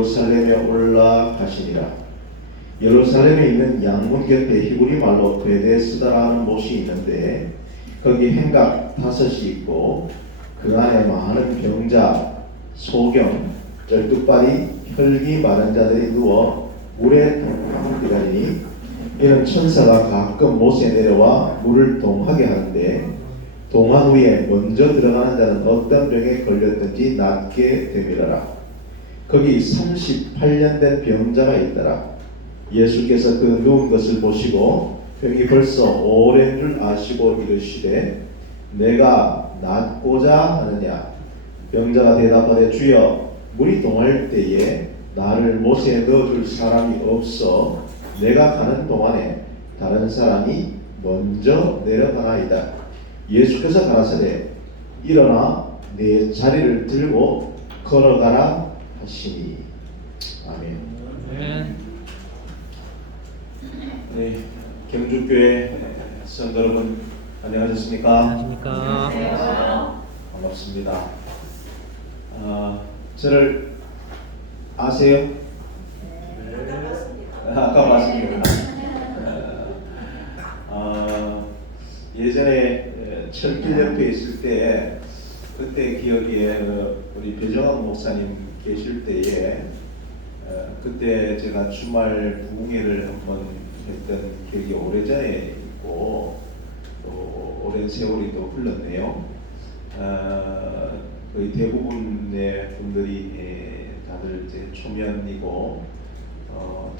예루살렘에 올라가시니라. 예루살렘에 있는 양문 곁에 히브리 말로 베데스다라는 못이 있는데 거기 행각 5이 있고 그 안에 많은 병자, 소경, 쩔뚝발이, 혈기 마른 자들이 누워 물에 동하니라. 이는 천사가 가끔 못에 내려와 물을 동하게 하는데 동한 후에 먼저 들어가는 자는 어떤 병에 걸렸든지 낫게 되밀어라. 거기 38년 된 병자가 있더라. 예수께서 그 누운 것을 보시고 병이 벌써 오랜 줄 아시고 이르시되 내가 낫고자 하느냐. 병자가 대답하되 주여 물이 동할 때에 나를 못에 넣어줄 사람이 없어 내가 가는 동안에 다른 사람이 먼저 내려가나이다. 예수께서 가라사대 일어나 내 자리를 들고 걸어가라 하시니. 아멘. 네, 경주교회 성도 여러분 안녕하셨습니까? 안녕하십니까? 반갑습니다. 저를 아세요? 아까 봤습니다. 예전에 철길 옆에 있을 때 그때 기억에 우리 배정환 목사님 계실 때에 그때 제가 주말 부흥회를 한번 했던 기억이 오래전에 있고 또 오랜 세월이 또 흘렀네요. 거의 대부분의 분들이 다들 이제 초면이고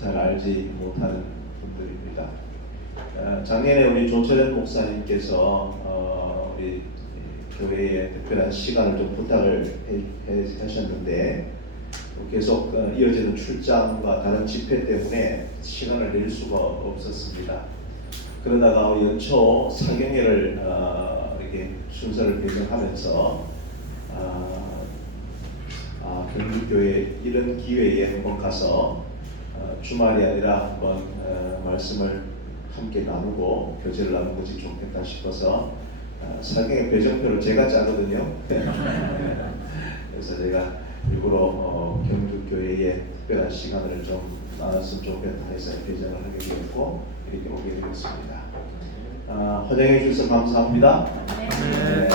잘 알지 못하는 분들입니다. 작년에 우리 조철현 목사님께서 우리 교회에 특별한 시간을 좀 부탁을 하셨는데 계속 이어지는 출장과 다른 집회 때문에 시간을 낼 수가 없었습니다. 그러다가 연초 사경회를 이렇게 순서를 배정하면서 경주교회 이런 기회에 한번 가서 주말이 아니라 한번 말씀을 함께 나누고 교제를 나누는 것이 좋겠다 싶어서 사경회 배정표를 제가 짜거든요. 그래서 제가 일부러 경주교회에 특별한 시간을 좀 나눴으면 좋겠다 해서 배정을 하게 되었고 이렇게 오게 되었습니다. 환영해 주셔서 감사합니다. 네.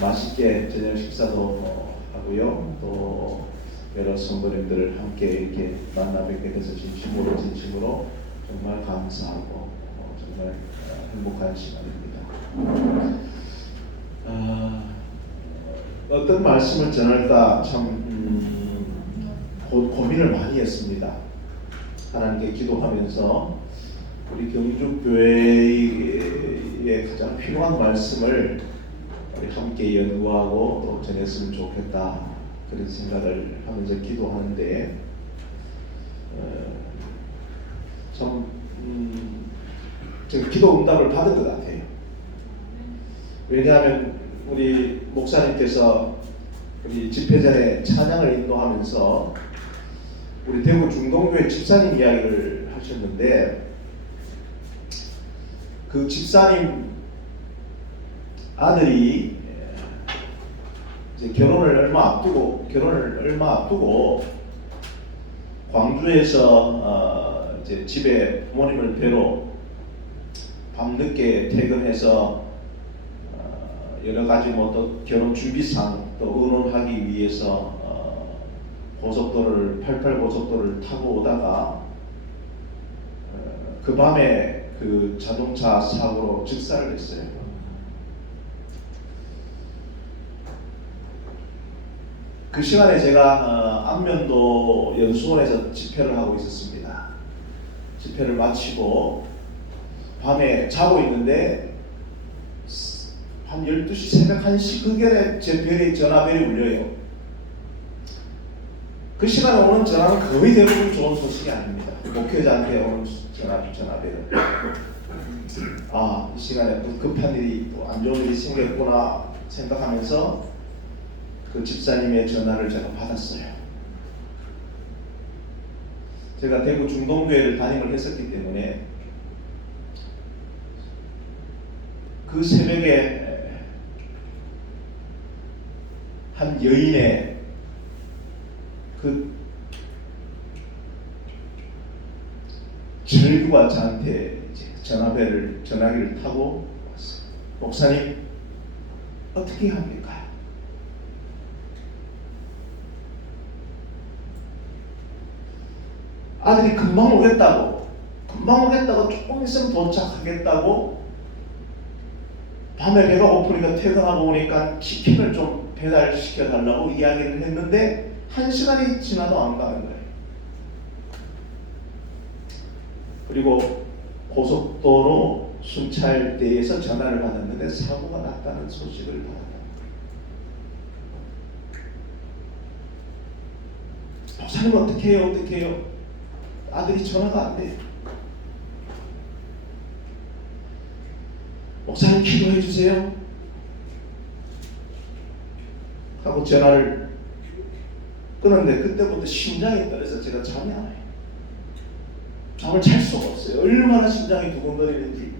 맛있게 저녁 식사도 하고요. 또 여러 성도님들을 함께 이렇게 만나 뵙게 돼서 진심으로 정말 감사하고 정말 행복한 시간입니다. 어떤 말씀을 전할까 참 고민을 많이 했습니다. 하나님께 기도하면서 우리 경주교회에 가장 필요한 말씀을 우리 함께 연구하고 또 전했으면 좋겠다 그런 생각을 하면서 기도하는데 참 제가 기도 응답을 받은 것 같아요. 왜냐하면 우리 목사님께서 우리 집회 전에 찬양을 인도하면서 우리 대구 중동교회 집사님 이야기를 하셨는데 그 집사님 아들이 이제 결혼을 얼마 앞두고 광주에서 이제 집에 부모님을 뵈러 밤늦게 퇴근해서 여러 가지 또 결혼 준비상 또 의논하기 위해서 고속도로를 88 고속도로를 타고 오다가 그 밤에 그 자동차 사고로 즉사를 했어요. 그 시간에 제가 안면도 연수원에서 집회를 하고 있었습니다. 집회를 마치고 밤에 자고 있는데 한 12시 새벽 1시 그경에 제 전화벨이 울려요. 그 시간에 오는 전화는 거의 대부분 좋은 소식이 아닙니다. 목회자한테 오는 전화벨은 이 시간에 급한 일이 또 안 좋은 일이 생겼구나 생각하면서 그 집사님의 전화를 제가 받았어요. 제가 대구 중동교회를 담임을 했었기 때문에 그 새벽에 한 여인의 그 절규가 저한테 전화기를 타고 왔어요. 목사님, 어떻게 해야 합니까? 아들이 금방 오겠다고 조금 있으면 도착하겠다고, 밤에 배가 고프니까 퇴근하고 오니까 치킨을 좀 배달시켜 달라고 이야기를 했는데 1시간이 지나도 안 가는 거예요. 그리고 고속도로 순찰대에서 전화를 받았는데 사고가 났다는 소식을 받았다. 목사님 어떻게 해요? 아들이 전화가 안 돼요. 목사님 기도해 주세요 하고 전화를 끊었는데 그때부터 심장이 떨려서 제가 잠이 안 와요. 잠을 잘 수가 없어요. 얼마나 심장이 두근거리는지.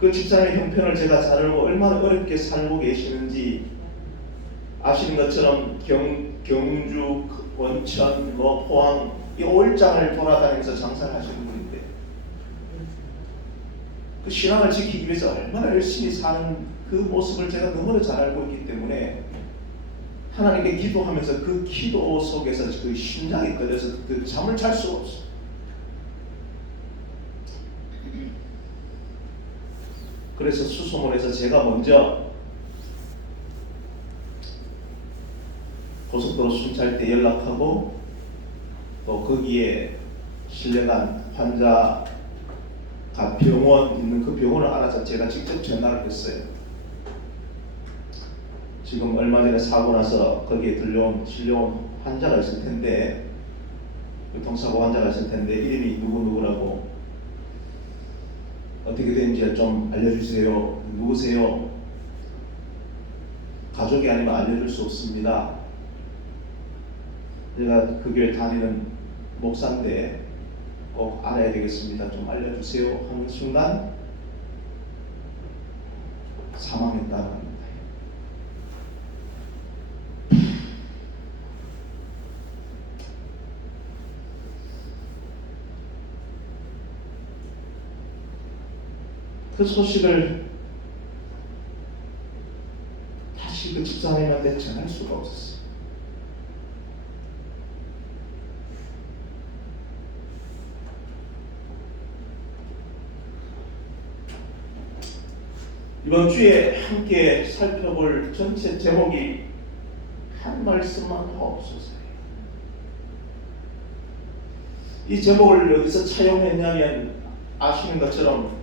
그 집사람의 형편을 제가 잘 알고 얼마나 어렵게 살고 계시는지 아시는 것처럼 경주, 원천, 포항 이 5일장을 돌아다니면서 장사를 하시는 분인데 그 신앙을 지키기 위해서 얼마나 열심히 사는 그 모습을 제가 너무나 잘 알고 있기 때문에 하나님께 기도하면서 그 기도 속에서 그 심장이 떨려서 그 잠을 잘 수가 없어요. 그래서 수소문에서 제가 먼저 고속도로 순찰대 연락하고 또 거기에 신뢰간 환자가 병원 있는 그 병원을 알아서 제가 직접 전화를 했어요. 지금 얼마 전에 사고 나서 거기에 실려온 환자가 있을 텐데, 교통사고 환자가 있을 텐데 이름이 누구라고 어떻게 되는지 좀 알려주세요. 누구세요? 가족이 아니면 알려줄 수 없습니다. 제가 그 교회 다니는 목사인데 꼭 알아야 되겠습니다. 좀 알려주세요 하는 순간 사망했다는 겁니다. 그 소식을 다시 그 집사님한테 전할 수가 없었어요. 이번 주에 함께 살펴볼 전체 제목이 한 말씀만 하옵소서예요. 이 제목을 여기서 차용했냐면 아시는 것처럼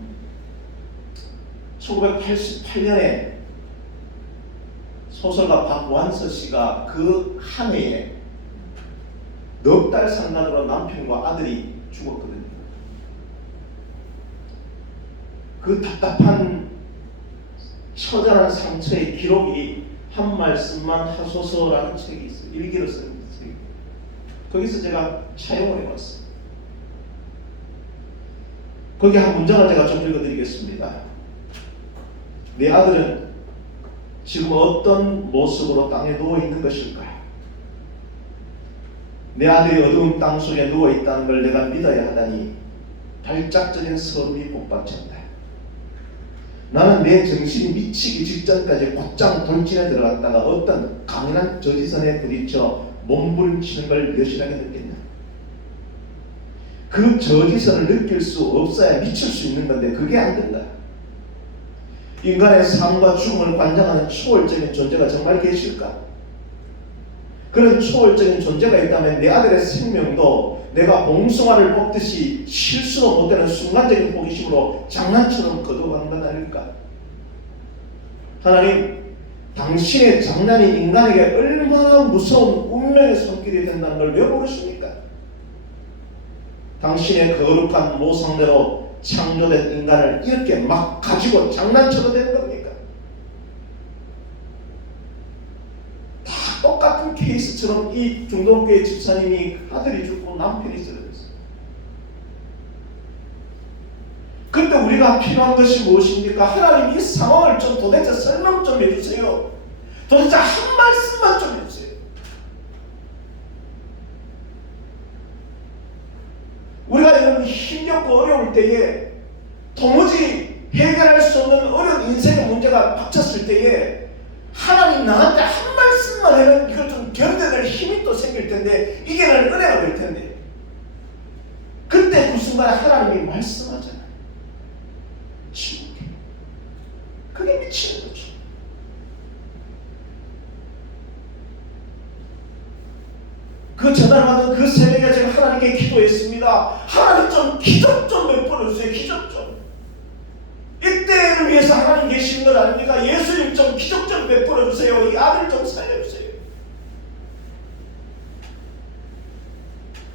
1988년에 소설가 박완서 씨가 그 한 해에 넉 달 상간으로 남편과 아들이 죽었거든요. 그 답답한 처절한 상처의 기록이 한 말씀만 하소서라는 책이 있어요. 일기를 쓴 책. 거기서 제가 차용을 해봤어요. 거기 한 문장을 제가 좀 읽어드리겠습니다. 내 아들은 지금 어떤 모습으로 땅에 누워있는 것일까? 내 아들이 어두운 땅 속에 누워있다는 걸 내가 믿어야 하다니 발작적인 서름이 복받쳤다. 나는 내 정신이 미치기 직전까지 곧장 돌진에 들어갔다가 어떤 강인한 저지선에 부딪혀 몸부림치는 걸 여실하게 느꼈다. 그 저지선을 느낄 수 없어야 미칠 수 있는 건데 그게 안 된다. 인간의 삶과 죽음을 관장하는 초월적인 존재가 정말 계실까? 그런 초월적인 존재가 있다면 내 아들의 생명도 내가 봉숭아를 뽑듯이 실수도 못되는 순간적인 호기심으로 장난처럼 거둬간 건 아닐까? 하나님, 당신의 장난이 인간에게 얼마나 무서운 운명의 손길이 된다는 걸 왜 모르십니까? 당신의 거룩한 모상대로 창조된 인간을 이렇게 막 가지고 장난쳐도 되는 겁니까? 다 똑같은 케이스처럼 이 중동교회 집사님이 아들이 죽고 남편이 쓰러졌어요. 그때 우리가 필요한 것이 무엇입니까? 하나님 이 상황을 좀 도대체 설명 좀 해주세요. 진짜 한 말씀만 좀 해주세요. 우리가 이런 힘겹고 어려울 때에 도무지 해결할 수 없는 어려운 인생의 문제가 닥쳤을 때에 하나님 나한테 한 말씀만 하면 이걸 좀 견뎌낼 힘이 또 생길 텐데 이겨낼 은혜가 될 텐데 그때 그 순간에 하나님이 말씀하잖아요. 침묵해. 그게 미치는 거죠. 그 전화를 받은 그 새벽에 제가 하나님께 기도했습니다. 하나님 좀 기적 좀 베풀어주세요. 기적 좀. 이때를 위해서 하나님 계시는 것 아닙니까? 예수님 좀 기적 좀 베풀어주세요. 이 아들 좀 살려주세요.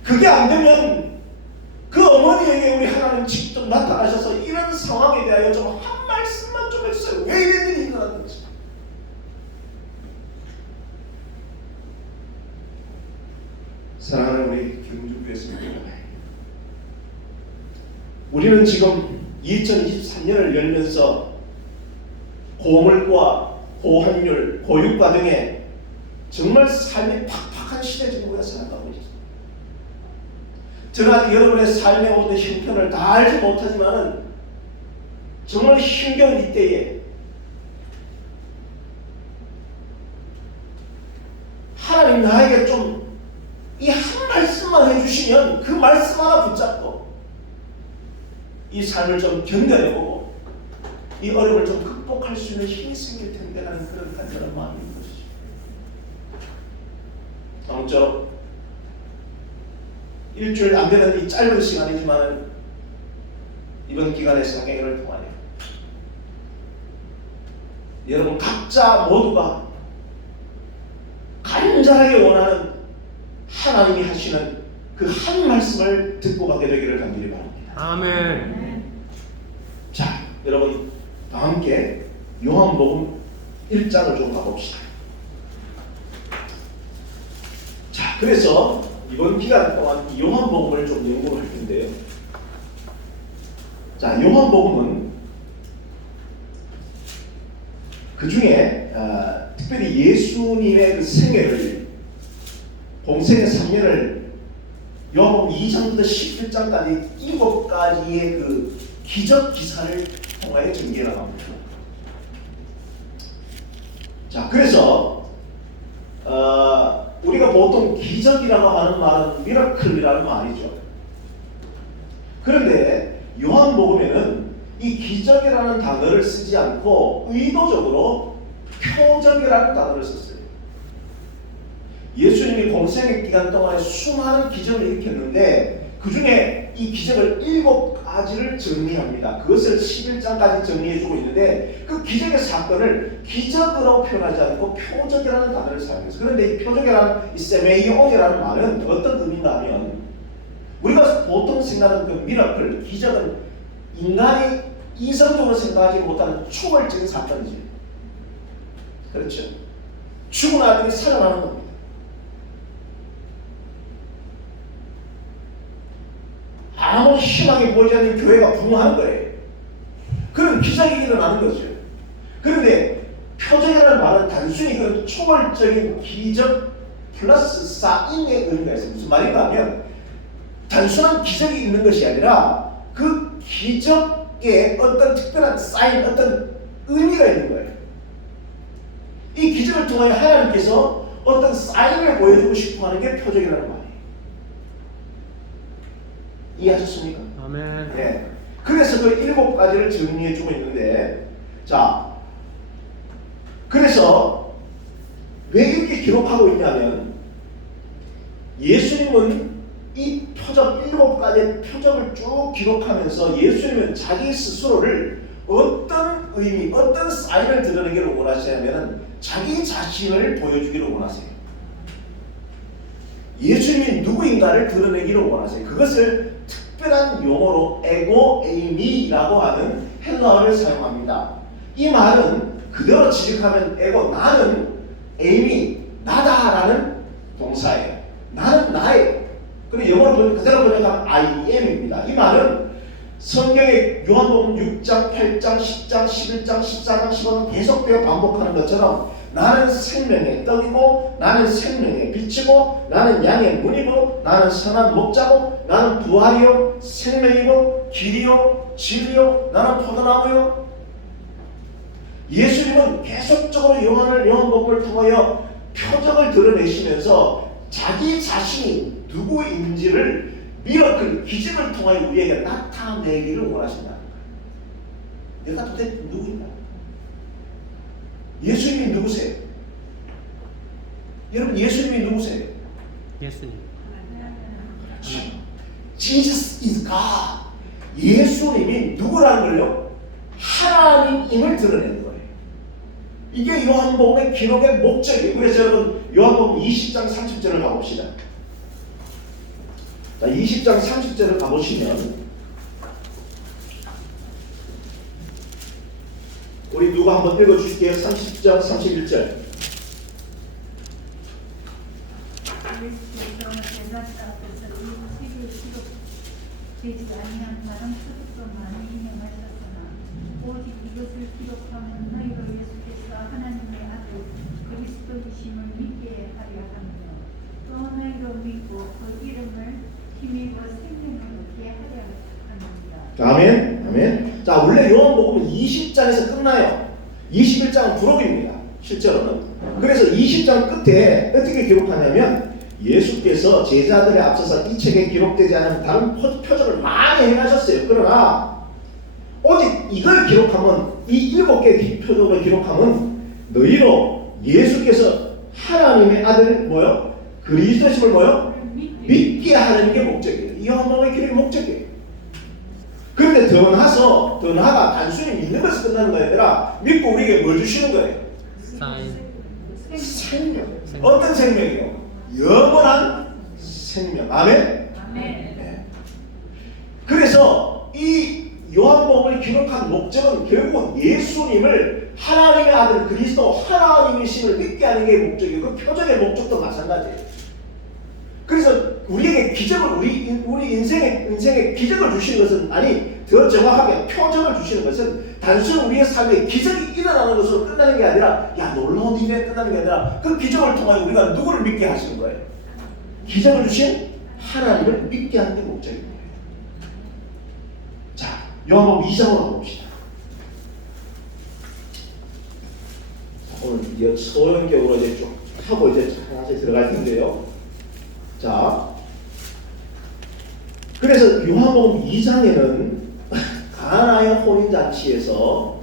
그게 안 되면 그 어머니에게 우리 하나님 직접 나타나셔서 이런 상황에 대하여 좀 한 말씀만 좀 해주세요. 왜 이런 일이 일어났는지. 사랑하는 우리 경주교회입니다. 우리는 지금 2023년을 열면서 고물과 고환율, 고유가 등의 정말 삶이 팍팍한 시대 지금 우리가 살아가고 있습니다. 저는 아직 여러분의 삶의 모든 형편을 다 알지 못하지만은 정말 힘겨운 이때에 하나님 나에게 좀 이 한 말씀만 해주시면 그 말씀 하나 붙잡고 이 삶을 좀 견뎌내보고 이 어려움을 좀 극복할 수 있는 힘이 생길 텐데 라는 그런 간절한 마음인 것이죠. 아무쪼록 일주일 안 되는 이 짧은 시간이지만 이번 기간의 사경을 통하여 여러분 각자 모두가 간절하게 원하는 하나님이 하시는 그 한 말씀을 듣고 가게 되기를 간절히 바랍니다. 아멘. 자, 여러분 다 함께 요한복음 1장을 좀 가봅시다. 자, 그래서 이번 기간 동안 이 요한복음을 좀 연구를 할 텐데요. 자, 요한복음은 그 중에 특별히 예수님의 그 생애를 공생의 3년을 요한복음 2장부터 11장까지 7가지의 그 기적 기사를 통하여 전개해 나갑니다. 자, 그래서 우리가 보통 기적이라고 하는 말은 미라클이라는 말이죠. 그런데 요한복음에는 이 기적이라는 단어를 쓰지 않고 의도적으로 표적이라는 단어를 썼어요. 예수님이 공생의 기간 동안에 수많은 기적을 일으켰는데 그 중에 이 기적을 7가지를 정리합니다. 그것을 11장까지 정리해주고 있는데 그 기적의 사건을 기적으로 표현하지 않고 표적이라는 단어를 사용해요. 그런데 이 표적이라는 이 세메이온이라는 말은 어떤 의미인가 하면 우리가 보통 생각하는 그 미라클, 기적은 인간이 이성적으로 생각하지 못하는 초월적인 사건이죠. 그렇죠. 죽은 아들이 살아나는 겁니다. 아무 희망이 보이지 않는 교회가 부흥하는 거예요. 그런 기적이 일어나는 거죠. 그런데 표적이라는 말은 단순히 그 초월적인 기적 플러스 사인의 의미가 있어요. 무슨 말인가 하면 단순한 기적이 있는 것이 아니라 그 기적에 어떤 특별한 사인, 어떤 의미가 있는 거예요. 이 기적을 통해 하나님께서 어떤 사인을 보여주고 싶어 하는 게 표적이라는 말이에요. 이해하셨습니까? 아멘. 네. 그래서 그 7가지를 정리해주고 있는데, 자, 그래서 왜 이렇게 기록하고 있냐면 예수님은 이 표적 7가지의 표적을 쭉 기록하면서 예수님은 자기 스스로를 어떤 의미, 어떤 사인을 드러내기를 원하시냐면 자기 자신을 보여주기를 원하세요. 예수님이 누구인가를 드러내기를 원하세요. 그것을 특별한 용어로 에고 에이미라고 하는 헬라어를 사용합니다. 이 말은 그대로 지적하면 에고, 나는, 에이미, 나다라는 동사예요. 나는 나예요. 그리고 영어로 그대로 번역하면 I am입니다. 이 말은 성경의 요한복음 6장, 8장, 10장, 11장, 14장, 15장 계속되어 반복하는 것처럼 나는 생명의 떡이고 나는 생명의 빛이고 나는 양의 문이고 나는 선한 목자고 나는 부활이요 생명이고 길이요 진리요 나는 포도나무요. 예수님은 계속적으로 요한복음을 통하여 표적을 드러내시면서 자기 자신이 누구인지를 미러클, 기적을 통하여 우리에게 나타내기를 원하신다. 내가 도대체 누구인가? 예수님이 누구세요? 여러분 예수님이 누구세요? 예수님. Jesus is God. 예수님이 누구라는 걸요? 하나님임을 드러내는 거예요. 이게 요한복음의 기록의 목적이에요. 그래서 여러분 요한복음 20장 30절을 가봅시다. 자, 20장 30절을 가보시면 우리 누가 한번 읽어주실게요. 30장 31절. 되지 아니한 다른 표적도 많이 인용하셨으나 오직 이것을 기록하면 너희로 예수께서 하나님의 아들 그리스도이심을 믿게 하려 하며 또 너희로 믿고 그 이름을 힘입어 생명을 얻게 하려 합니다. 아멘. 아멘. 자, 원래 요한복음은 20장에서 끝나요. 21장은 부록입니다. 실제로는. 그래서 20장 끝에 어떻게 기록하냐면 예수께서 제자들에 앞서서 이 책에 기록되지 않은 다른 표적을 많이 행하셨어요. 그러나 오직 이걸 기록하면 이 7개의 표적을 기록하면 너희로 예수께서 하나님의 아들 뭐요? 그리스도심을 뭐요? 믿게 하는 게 목적이에요. 이 요한복음의 기록의 목적이에요. 그런데 더 나아가 단순히 믿는 것이 끝나는 것이 아니라 믿고 우리에게 뭘 주시는 거예요? 생명. 어떤 생명이요? 영원한 생명. 아멘? 아멘. 네. 그래서 이 요한복음을 기록한 목적은 결국 예수님을 하나님의 아들 그리스도 하나님이심을 믿게 하는 게 목적이고 그 표적의 목적도 마찬가지예요. 그래서 우리에게 기적을 우리 인생의 기적을 주시는 것은 아니 더 정확하게 표적을 주시는 것은 단순히 우리의 삶에 기적이 일어나는 것으로 끝나는 게 아니라 야 놀라운 일에 끝나는 게 아니라 그 기적을 통하여 우리가 누구를 믿게 하시는 거예요? 기적을 주신 하나님을 믿게 하는 게 목적인 거예요. 자, 요한복음 2장으로 가봅시다. 오늘 이제 소형격으로 이제 쭉 하고 이제 하나씩 들어갈 텐데요. 자, 그래서 요한복음 2장에는 가나의 혼인잔치에서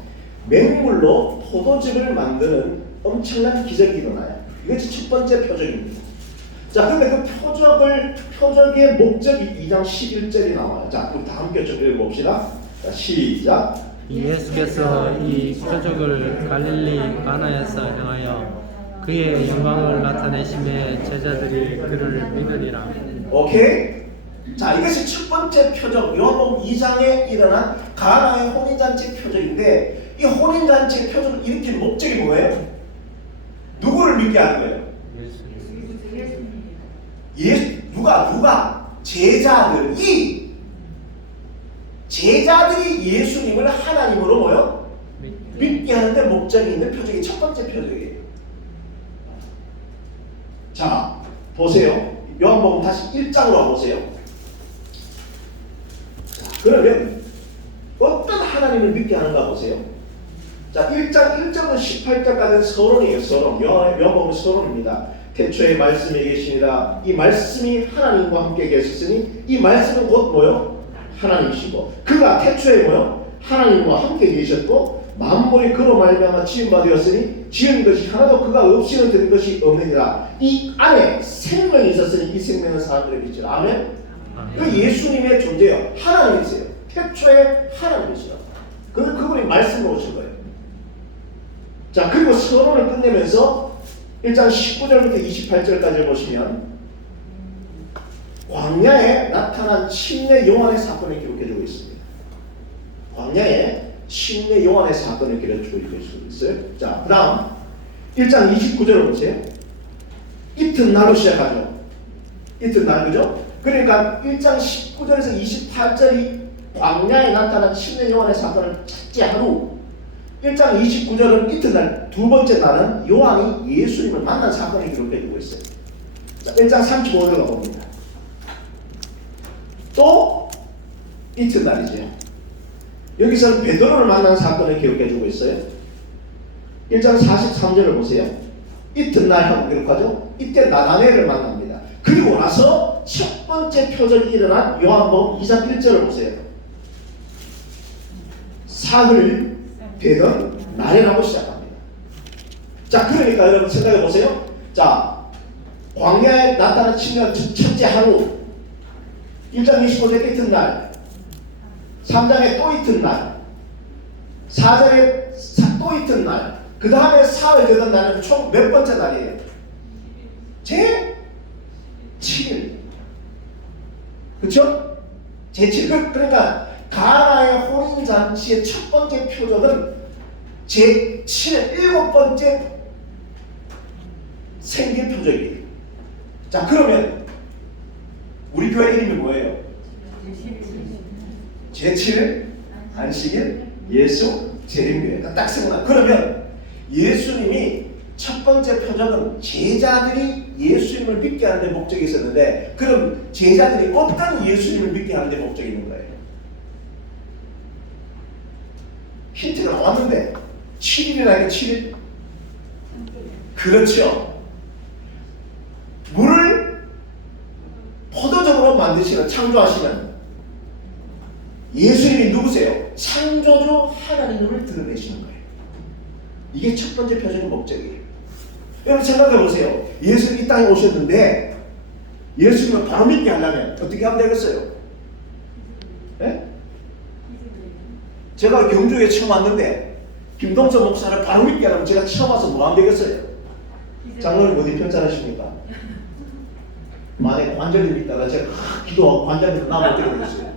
맹물로 포도즙을 만드는 엄청난 기적이 일어나요. 이것이 첫 번째 표적입니다. 자, 근데 그 표적의 목적이 2장 11절이 나와요. 자, 우리 다 함께 좀 읽어봅시다. 자, 시작. 예수께서 이 표적을 갈릴리 가나에서 행하여 그의 영광을 나타내심에 제자들이 그를 믿으리라. 오케이? 자, 이것이 첫 번째 표적, 요한복음 2장에 일어난 가나의 혼인잔치 표적인데 이 혼인잔치의 표적을 일으킨 목적이 뭐예요? 누구를 믿게 하는 거예요? 누가? 제자들이 예수님을 하나님으로 뭐요? 믿게 하는데 목적이 있는 표적이 첫 번째 표적이에요. 자, 보세요. 요한복음 다시 1장으로 보세요. 자, 그러면 어떤 하나님을 믿게 하는가 보세요. 자, 1장 1절은 18절까지는 서론이에요. 서론. 요한복음은 서론입니다. 태초에 말씀이 계시니라. 이 말씀이 하나님과 함께 계셨으니 이 말씀은 곧 뭐요? 하나님이시고 그가 태초에 뭐요? 하나님과 함께 계셨고 만물이 그로 말미암아 지은 바 되었으니 지은 것이 하나도 그가 없이는 된 것이 없느니라. 이 안에 생명이 있었으니 이 생명은 사람들의 빛이라. 아멘. 그 예수님의 존재요. 하나님이세요. 태초에 하나님이시라. 그분이 말씀으로 오신 거예요. 자, 그리고 서론을 끝내면서 1장 19절부터 28절까지 보시면 광야에 나타난 침례 요한의 사건을 기록해주고 있습니다. 광야에 침례 요한의 사건을 기록해주고 있어요. 자, 그 다음 1장 29절을 보세요. 이튿날로 시작하죠. 이튿날, 그죠? 그러니까 1장 19절에서 28절이 광야에 나타난 침례 요한의 사건을 첫째 하루, 1장 29절은 이튿날 두 번째 날은 요한이 예수님을 만난 사건이 기록되고 있어요. 자, 1장 35절 가봅니다. 또 이튿날이죠. 여기서는 베드로를 만난 사건을 기록해주고 있어요. 1장 43절을 보세요. 이튿날 하고 기록하죠. 이때 나다나엘을 만납니다. 그리고 나서 첫 번째 표적이 일어난 요한복음 2장 1절을 보세요. 사흘 되던 날이라고 시작합니다. 자, 그러니까 여러분 생각해 보세요. 자, 광야에 나타난 측면 첫째 하루, 1장 25절 이튿날, 3장에 또 이튿날, 4절에 또 이튿날, 그 다음에 사흘 되던 날은 총 몇 번째 날이에요? 제 7일. 그렇죠? 제 7일. 그러니까 가나의 혼인잔치의 첫 번째 표적은 제 7일, 일곱 번째 생긴 표적이에요. 자, 그러면 우리 교회 이름이 뭐예요? 제 7일 안식일 예수 재림교회. 딱 생각나. 그러면 예수님이 첫 번째 표적은 제자들이 예수님을 믿게 하는 데 목적이 있었는데, 그럼 제자들이 어떤 예수님을 믿게 하는 데 목적이 있는 거예요? 힌트가 나왔는데 7일이라니까 7일? 그렇죠. 물을 포도적으로 만드시는, 창조하시는 예수님이 누구세요? 창조주 하나님을 드러내시는 거예요. 이게 첫 번째 표적의 목적이에요. 여러분 생각해 보세요. 예수님이 이 땅에 오셨는데 예수님을 바로 믿게 하려면 어떻게 하면 되겠어요? 네? 제가 경주에 처음 왔는데 김동서 목사를 바로 믿게 하려면 제가 처음 와서 뭐 하면 되겠어요? 장로님 어디 편찮으십니까? 만약에 관절이 믿다가 제가 기도하고 관절이 나면 어떻게 되겠어요?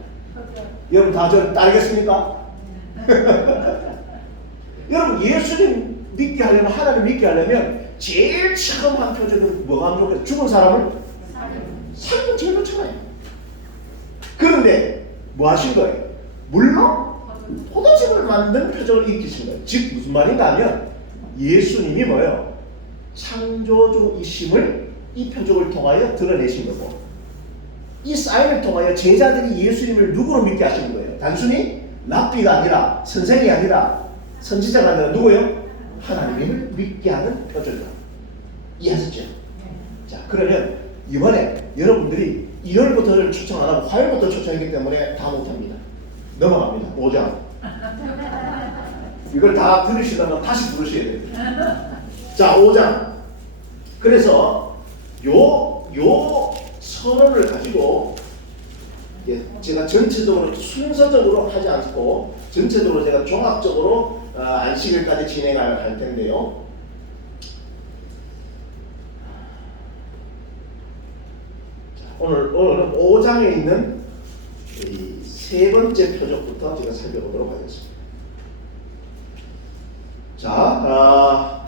여러분 다 저를 따르겠습니까? 여러분 예수님 믿게 하려면, 하나님 믿게 하려면 제일 처음 한 표적은 뭐가 하면 좋겠어요? 죽은 사람을 살면 제일 좋잖아요. 그런데 뭐 하신 거예요? 물로 포도즙을 만든 표적을 일으키신 거예요. 즉 무슨 말인가 하면 예수님이 뭐예요? 창조주이심을 이 표적을 통하여 드러내신 거고, 이 사인을 통하여 제자들이 예수님을 누구로 믿게 하시는 거예요? 단순히 랍비가 아니라, 선생이 아니라, 선지자가 아니라 누구예요? 하나님을 믿게 하는 표적이다. 이해하셨죠? 자, 그러면 이번에 여러분들이 2월부터를 초청 안 하고 화요일부터 초청했기 때문에 다 못합니다. 넘어갑니다. 5장. 이걸 다 들으시려면 다시 들으셔야 돼요. 자, 5장. 그래서 요 선언을 가지고 제가 전체적으로 순서적으로 하지 않고 전체적으로 제가 종합적으로 안식일까지 진행할 텐데요. 자, 오늘은 5장에 있는 이 세 번째 표적부터 제가 살펴보도록 하겠습니다. 자,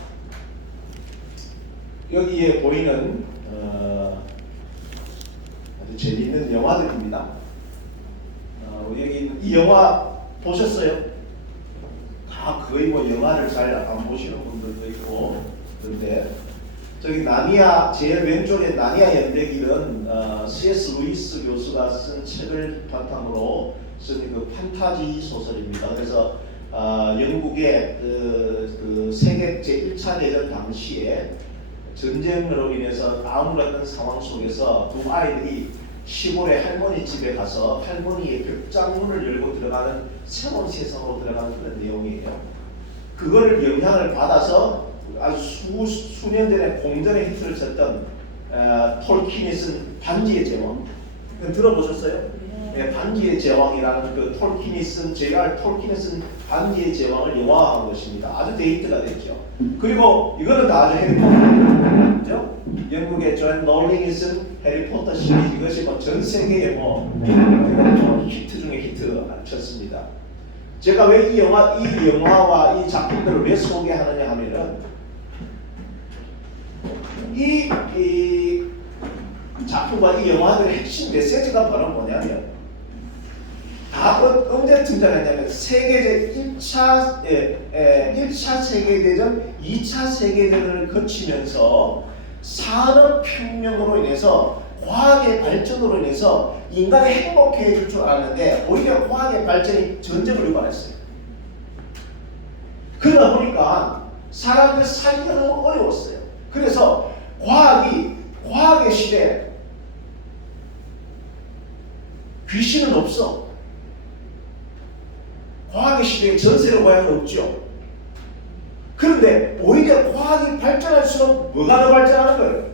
여기에 보이는 아주 재미있는 영화들입니다. 여기 있는 이 영화 보셨어요? 다 거의 뭐 영화를 잘 안 보시는 분들도 있고, 그런데 저기 나니아, 제일 왼쪽에 나니아 연대기는 C.S. 루이스 교수가 쓴 책을 바탕으로 쓴 그 판타지 소설입니다. 그래서 영국의 그 세계 제1차 대전 당시에 전쟁으로 인해서 아무랬던 상황 속에서 두 아이들이 시골의 할머니 집에 가서 할머니의 벽장문을 열고 들어가는 새로운 세상으로 들어가는 그런 내용이에요. 그거를 영향을 받아서 아주 수년 전에 공전의 히트를 쳤던 톨킨이 쓴 반지의 제왕, 들어보셨어요? 네, 반지의 제왕이라는 그 톨킨이 쓴 J.R. 톨킨이 쓴 반지의 제왕을 영화화한 것입니다. 아주 데이트가 됐죠. 그리고 이거는 다 아주 해리포터, 영국의 존 롤링이 쓴 해리포터 시리즈, 이것이 뭐 전 세계에 뭐 히트 중에 히트 쳤습니다. 제가 왜 이 영화와 이 작품들을 왜 소개하느냐 하면은 이 작품과 이 영화들의 핵심 메시지가 바로 뭐냐면, 다 언제 등장했냐면 세계적 1차 세계대전, 2차 세계대전을 거치면서 산업혁명으로 인해서 과학의 발전으로 인해서 인간이 행복해질 줄 알았는데 오히려 과학의 발전이 전쟁을 유발했어요. 그러다 보니까 사람들 살기가 너무 어려웠어요. 그래서 과학의 시대에 귀신은 없어. 과학의 시대에 전세로 고향은 없죠. 그런데 오히려 과학이 발전할수록 뭐가 더 발전하는 거예요?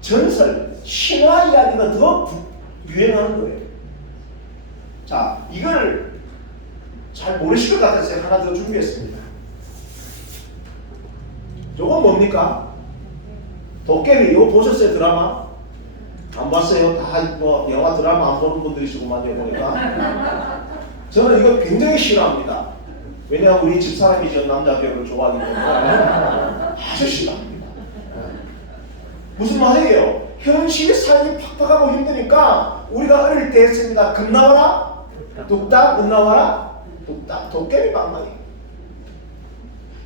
전설, 신화 이야기가 더 유행하는 거예요. 자, 이걸 잘 모르실 것 같아서 하나 더 준비했습니다. 요건 뭡니까? 도깨비. 이거 보셨어요? 드라마? 안 봤어요? 다 뭐 영화 드라마 안 보는 분들이시구만요 보니까. 저는 이거 굉장히 싫어합니다. 왜냐하면 우리 집사람이 저 남자 배우를 좋아하기 때문에 아주 싫어합니다. 무슨 말이에요? 현실의 삶이 팍팍하고 힘드니까 우리가 어릴 때 했습니다. 금 나와라, 뚝딱, 금 나와라, 뚝딱, 도깨비 방망이.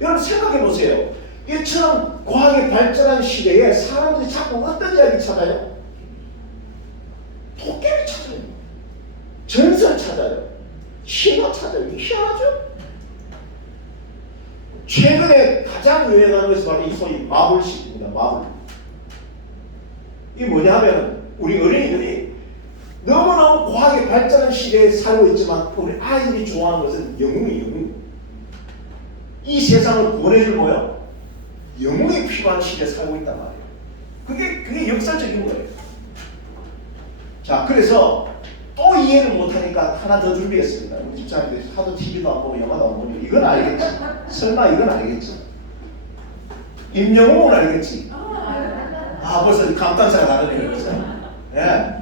여러분 생각해 보세요. 이처럼 과학이 발전한 시대에 사람들이 자꾸 어떤 이야기 찾아요? 도깨비 찾아요. 전설 찾아요. 신화 찾아요. 희한하죠? 최근에 가장 유행하는 것이 바로 이 소위 마블식입니다. 마블. 이게 뭐냐 하면 우리 어린이들이 너무너무 과학이 발전한 시대에 살고 있지만 우리 아이들이 좋아하는 것은 영웅이. 이 세상을 구원해줄 뭐예요? 영웅이 필요한 시대에 살고 있단 말이에요. 그게 역설적인 거예요. 자, 그래서 또 이해를 못하니까 하나 더 준비했습니다. 우리 집사님들 하도 TV도 안 보고 영화도 안 보고 이건 알겠지? 설마 이건 알겠지? 임영웅은 알겠지? 벌써 감탄사가 다르네요. 예.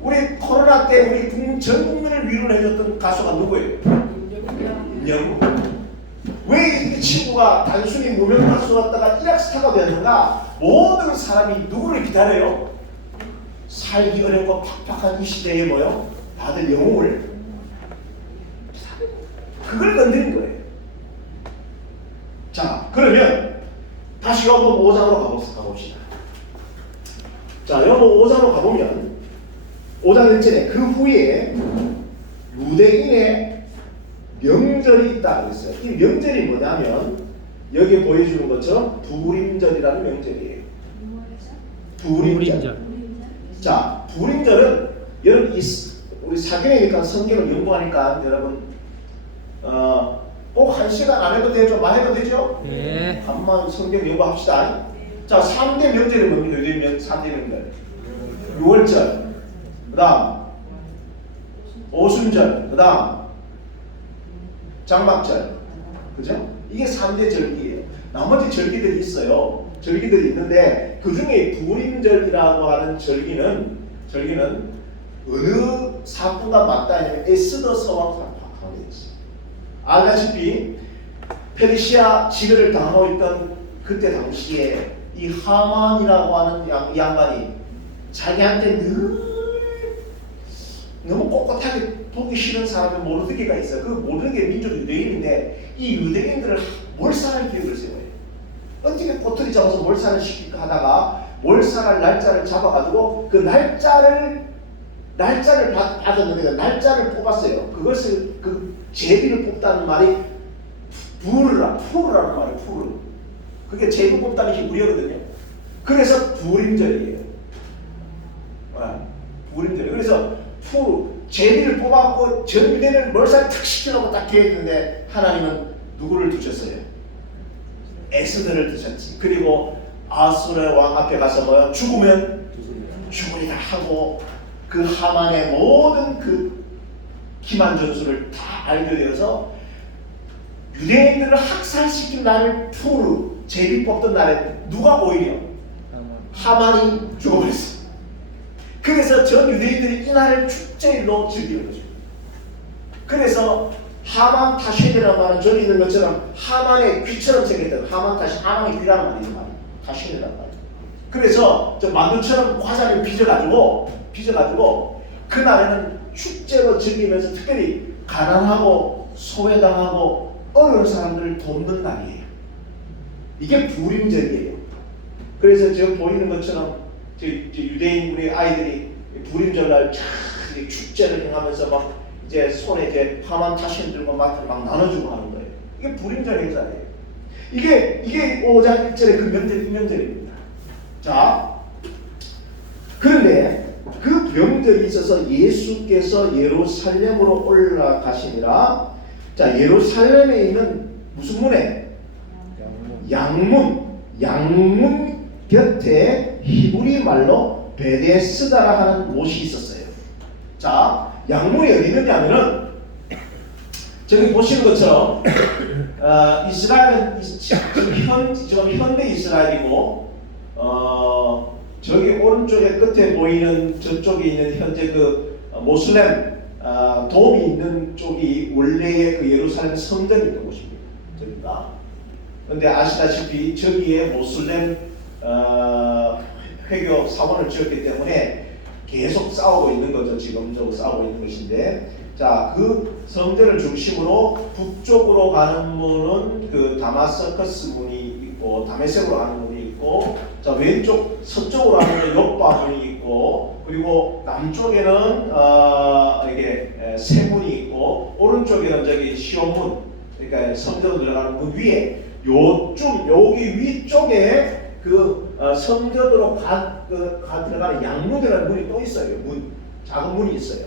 우리 코로나 때 우리 전 국민을 위로를 해줬던 가수가 누구예요? 임영웅. 왜 이 친구가 단순히 무명 가수였다가 일약스타가 되었는가? 모든 사람이 누구를 기다려요? 살기 어렵고 팍팍한 이 시대에 뭐요? 다들 영웅을 그걸 건드린 거예요. 자, 그러면 다시 한번 5장으로 가봅시다. 자, 여러분 5장으로 가보면 5장 1절에 그 후에 유대인의 명절이 있다 그랬어요. 이 명절이 뭐냐면 여기에 보여주는 것처럼 부림절이라는 명절이에요. 부림절. 자, 부림절은 여러분 우리 사경이니까 성경을 연구하니까 여러분 꼭 1시간 안 해도 되죠? 많이 해도 되죠? 네. 한번 성경 연구합시다. 자, 3대 명절이 뭡니까? 요즘 3대 명절. 6월절, 그 다음 오순절, 그 다음 장막절. 그죠? 이게 3대 절기예요. 나머지 절기들이 있어요. 절기들이 있는데 그 중에 부림절이라고 하는 절기는 어느 사건과 맞닿아 있냐면 에스더서와 관계되어 있어요. 알다시피 페르시아 지배를 당하고 있던 그때 당시에 이 하만이라고 하는 이 양반이 자기한테 늘 너무 꼿꼿하게 보기 싫은 사람이 모르드게가 있어요. 그 모르드게 민족 유대인인데 이 유대인들을 몰살할 계획을 세워요. 어떻게 꼬투리 잡아서 몰살을 시킬까 하다가 몰살할 날짜를 잡아가지고 그 날짜를 받았는데 날짜를 뽑았어요. 그것을 그 제비를 뽑다는 말이 푸르라는 말이에요. 푸르. 그게 제비 뽑다는 히브리어거든요. 그래서 부림절이에요. 부림절. 그래서 제비를 뽑아갖고 전 유대인을 몰살 탁 시키려고 딱 계획했는데 하나님은 누구를 두셨어요? 에스더를 두셨지. 그리고 아수르의 왕 앞에 가서 뭐야? 죽으면 죽으리라 하고 그 하만의 모든 그 기만 전술을 다 알게 되어서 유대인들을 학살시킨 날을 푸르 제비 뽑던 날에 누가 오히려 하만이 죽어버렸어. 그래서 전 유대인들이 이 날을 축제일로 즐기는 거죠. 그래서 하만 타신이라고 하는 절이 있는 것처럼 하만의 귀처럼 생겼던 하만 타신, 하만의 귀라는 말이에요. 타신이라는 말이에요. 그래서 저 만두처럼 과자를 빚어가지고 그날에는 축제로 즐기면서 특별히 가난하고 소외당하고 어려운 사람들을 돕는 날이에요. 이게 부림절이에요. 그래서 지금 보이는 것처럼 저 유대인 우리 아이들이 부림절날 축제를 행하면서 막 이제 손에 이제 파만 타신 들고 막 나눠주고 하는 거예요. 이게 부림절 행사예요. 이게 5장 1절의 그 명절입니다. 자, 그런데 그 명절이 있어서 예수께서 예루살렘으로 올라가시니라. 자, 예루살렘에 있는 무슨 문에? 양문 곁에 히브리 말로 베데스다라 하는 못이 있었어요. 자, 양문이 어디 있느냐면은 저기 보시는 것처럼 이스라엘은 지금 현대 이스라엘이고 저기 오른쪽에 끝에 보이는 저쪽에 있는 현재 그 모슬렘 돔이 있는 쪽이 원래의 그 예루살렘 성전이 있던 곳입니다. 저기가. 그런데 아시다시피 저기에 모슬렘 회교 사원을 지었기 때문에 계속 싸우고 있는 거죠. 지금적으로 싸우고 있는 것인데, 자, 그 성전을 중심으로 북쪽으로 가는 문은 그 다마스커스 문이 있고, 다메섹으로 가는 문이 있고, 자, 왼쪽 서쪽으로 가는 요빠 문이 있고, 그리고 남쪽에는 이게 세 문이 있고, 오른쪽에는 저기 시온문, 그러니까 성전 들어가는 문 위에 요쯤 여기 위쪽에 그 성전으로 들어가는 양문이라는 문이 또 있어요. 작은 문이 있어요.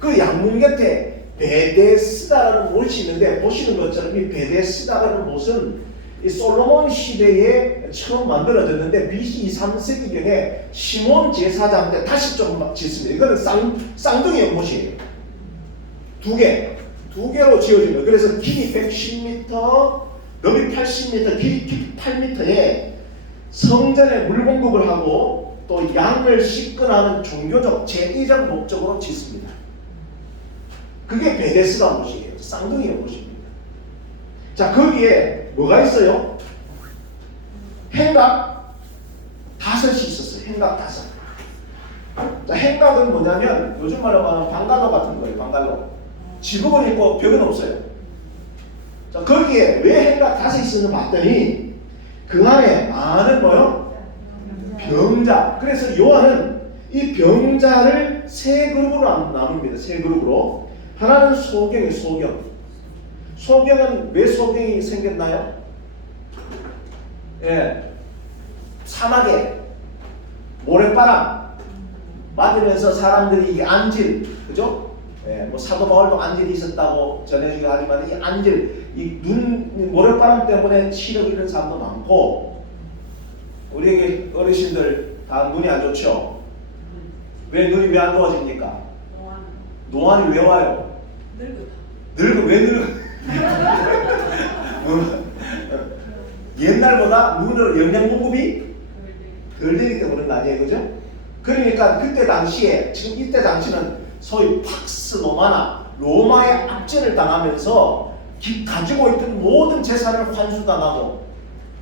그 양문 곁에 베데스다라는 못이 있는데, 보시는 것처럼 이 베데스다라는 못은 이 솔로몬 시대에 처음 만들어졌는데 BC 3세기경에 시몬 제사장 때 다시 좀 짓습니다. 이거는 쌍둥이 연못이에요. 두 개로 지어진 거예요. 그래서 길이 110m, 너비 80m, 길이 8m에 성전에 물 공급을 하고 또 양을 씻거나는 종교적 제의적 목적으로 짓습니다. 그게 베데스다 못이에요. 쌍둥이 못입니다. 자, 거기에 뭐가 있어요? 행각 5이 있었어요. 행각 5. 자, 행각은 뭐냐면 요즘 말로 하면 방갈로 같은 거예요. 방갈로. 지붕은 있고 벽은 없어요. 자, 거기에 왜 행각 5이 있었는지 봤더니 그 안에 많은 뭐요? 병자. 그래서 요한은 이 병자를 세 그룹으로 나눕니다. 세 그룹으로. 하나는 소경이에요. 소경은 왜 소경이 생겼나요? 예, 사막에 모래바람 맞으면서 사람들이 이 안질, 그죠? 예, 뭐 사도 바울도 안질이 있었다고 전해주긴 하지만 이 안질, 이 모래바람 때문에 시력 잃는 사람도 많고, 우리 어르신들 다 눈이 안 좋죠? 왜 눈이 왜 안 좋아집니까? 노안이 왜 와요? 늙어. 왜 늙어? 옛날보다 눈으로 영양 공급이 덜 되기 때문에 그런 거 아니에요, 그죠? 그러니까 그때 당시에, 지금 이때 당시는 소위 팍스 로마의 압제를 당하면서 가지고 있던 모든 재산을 환수당하고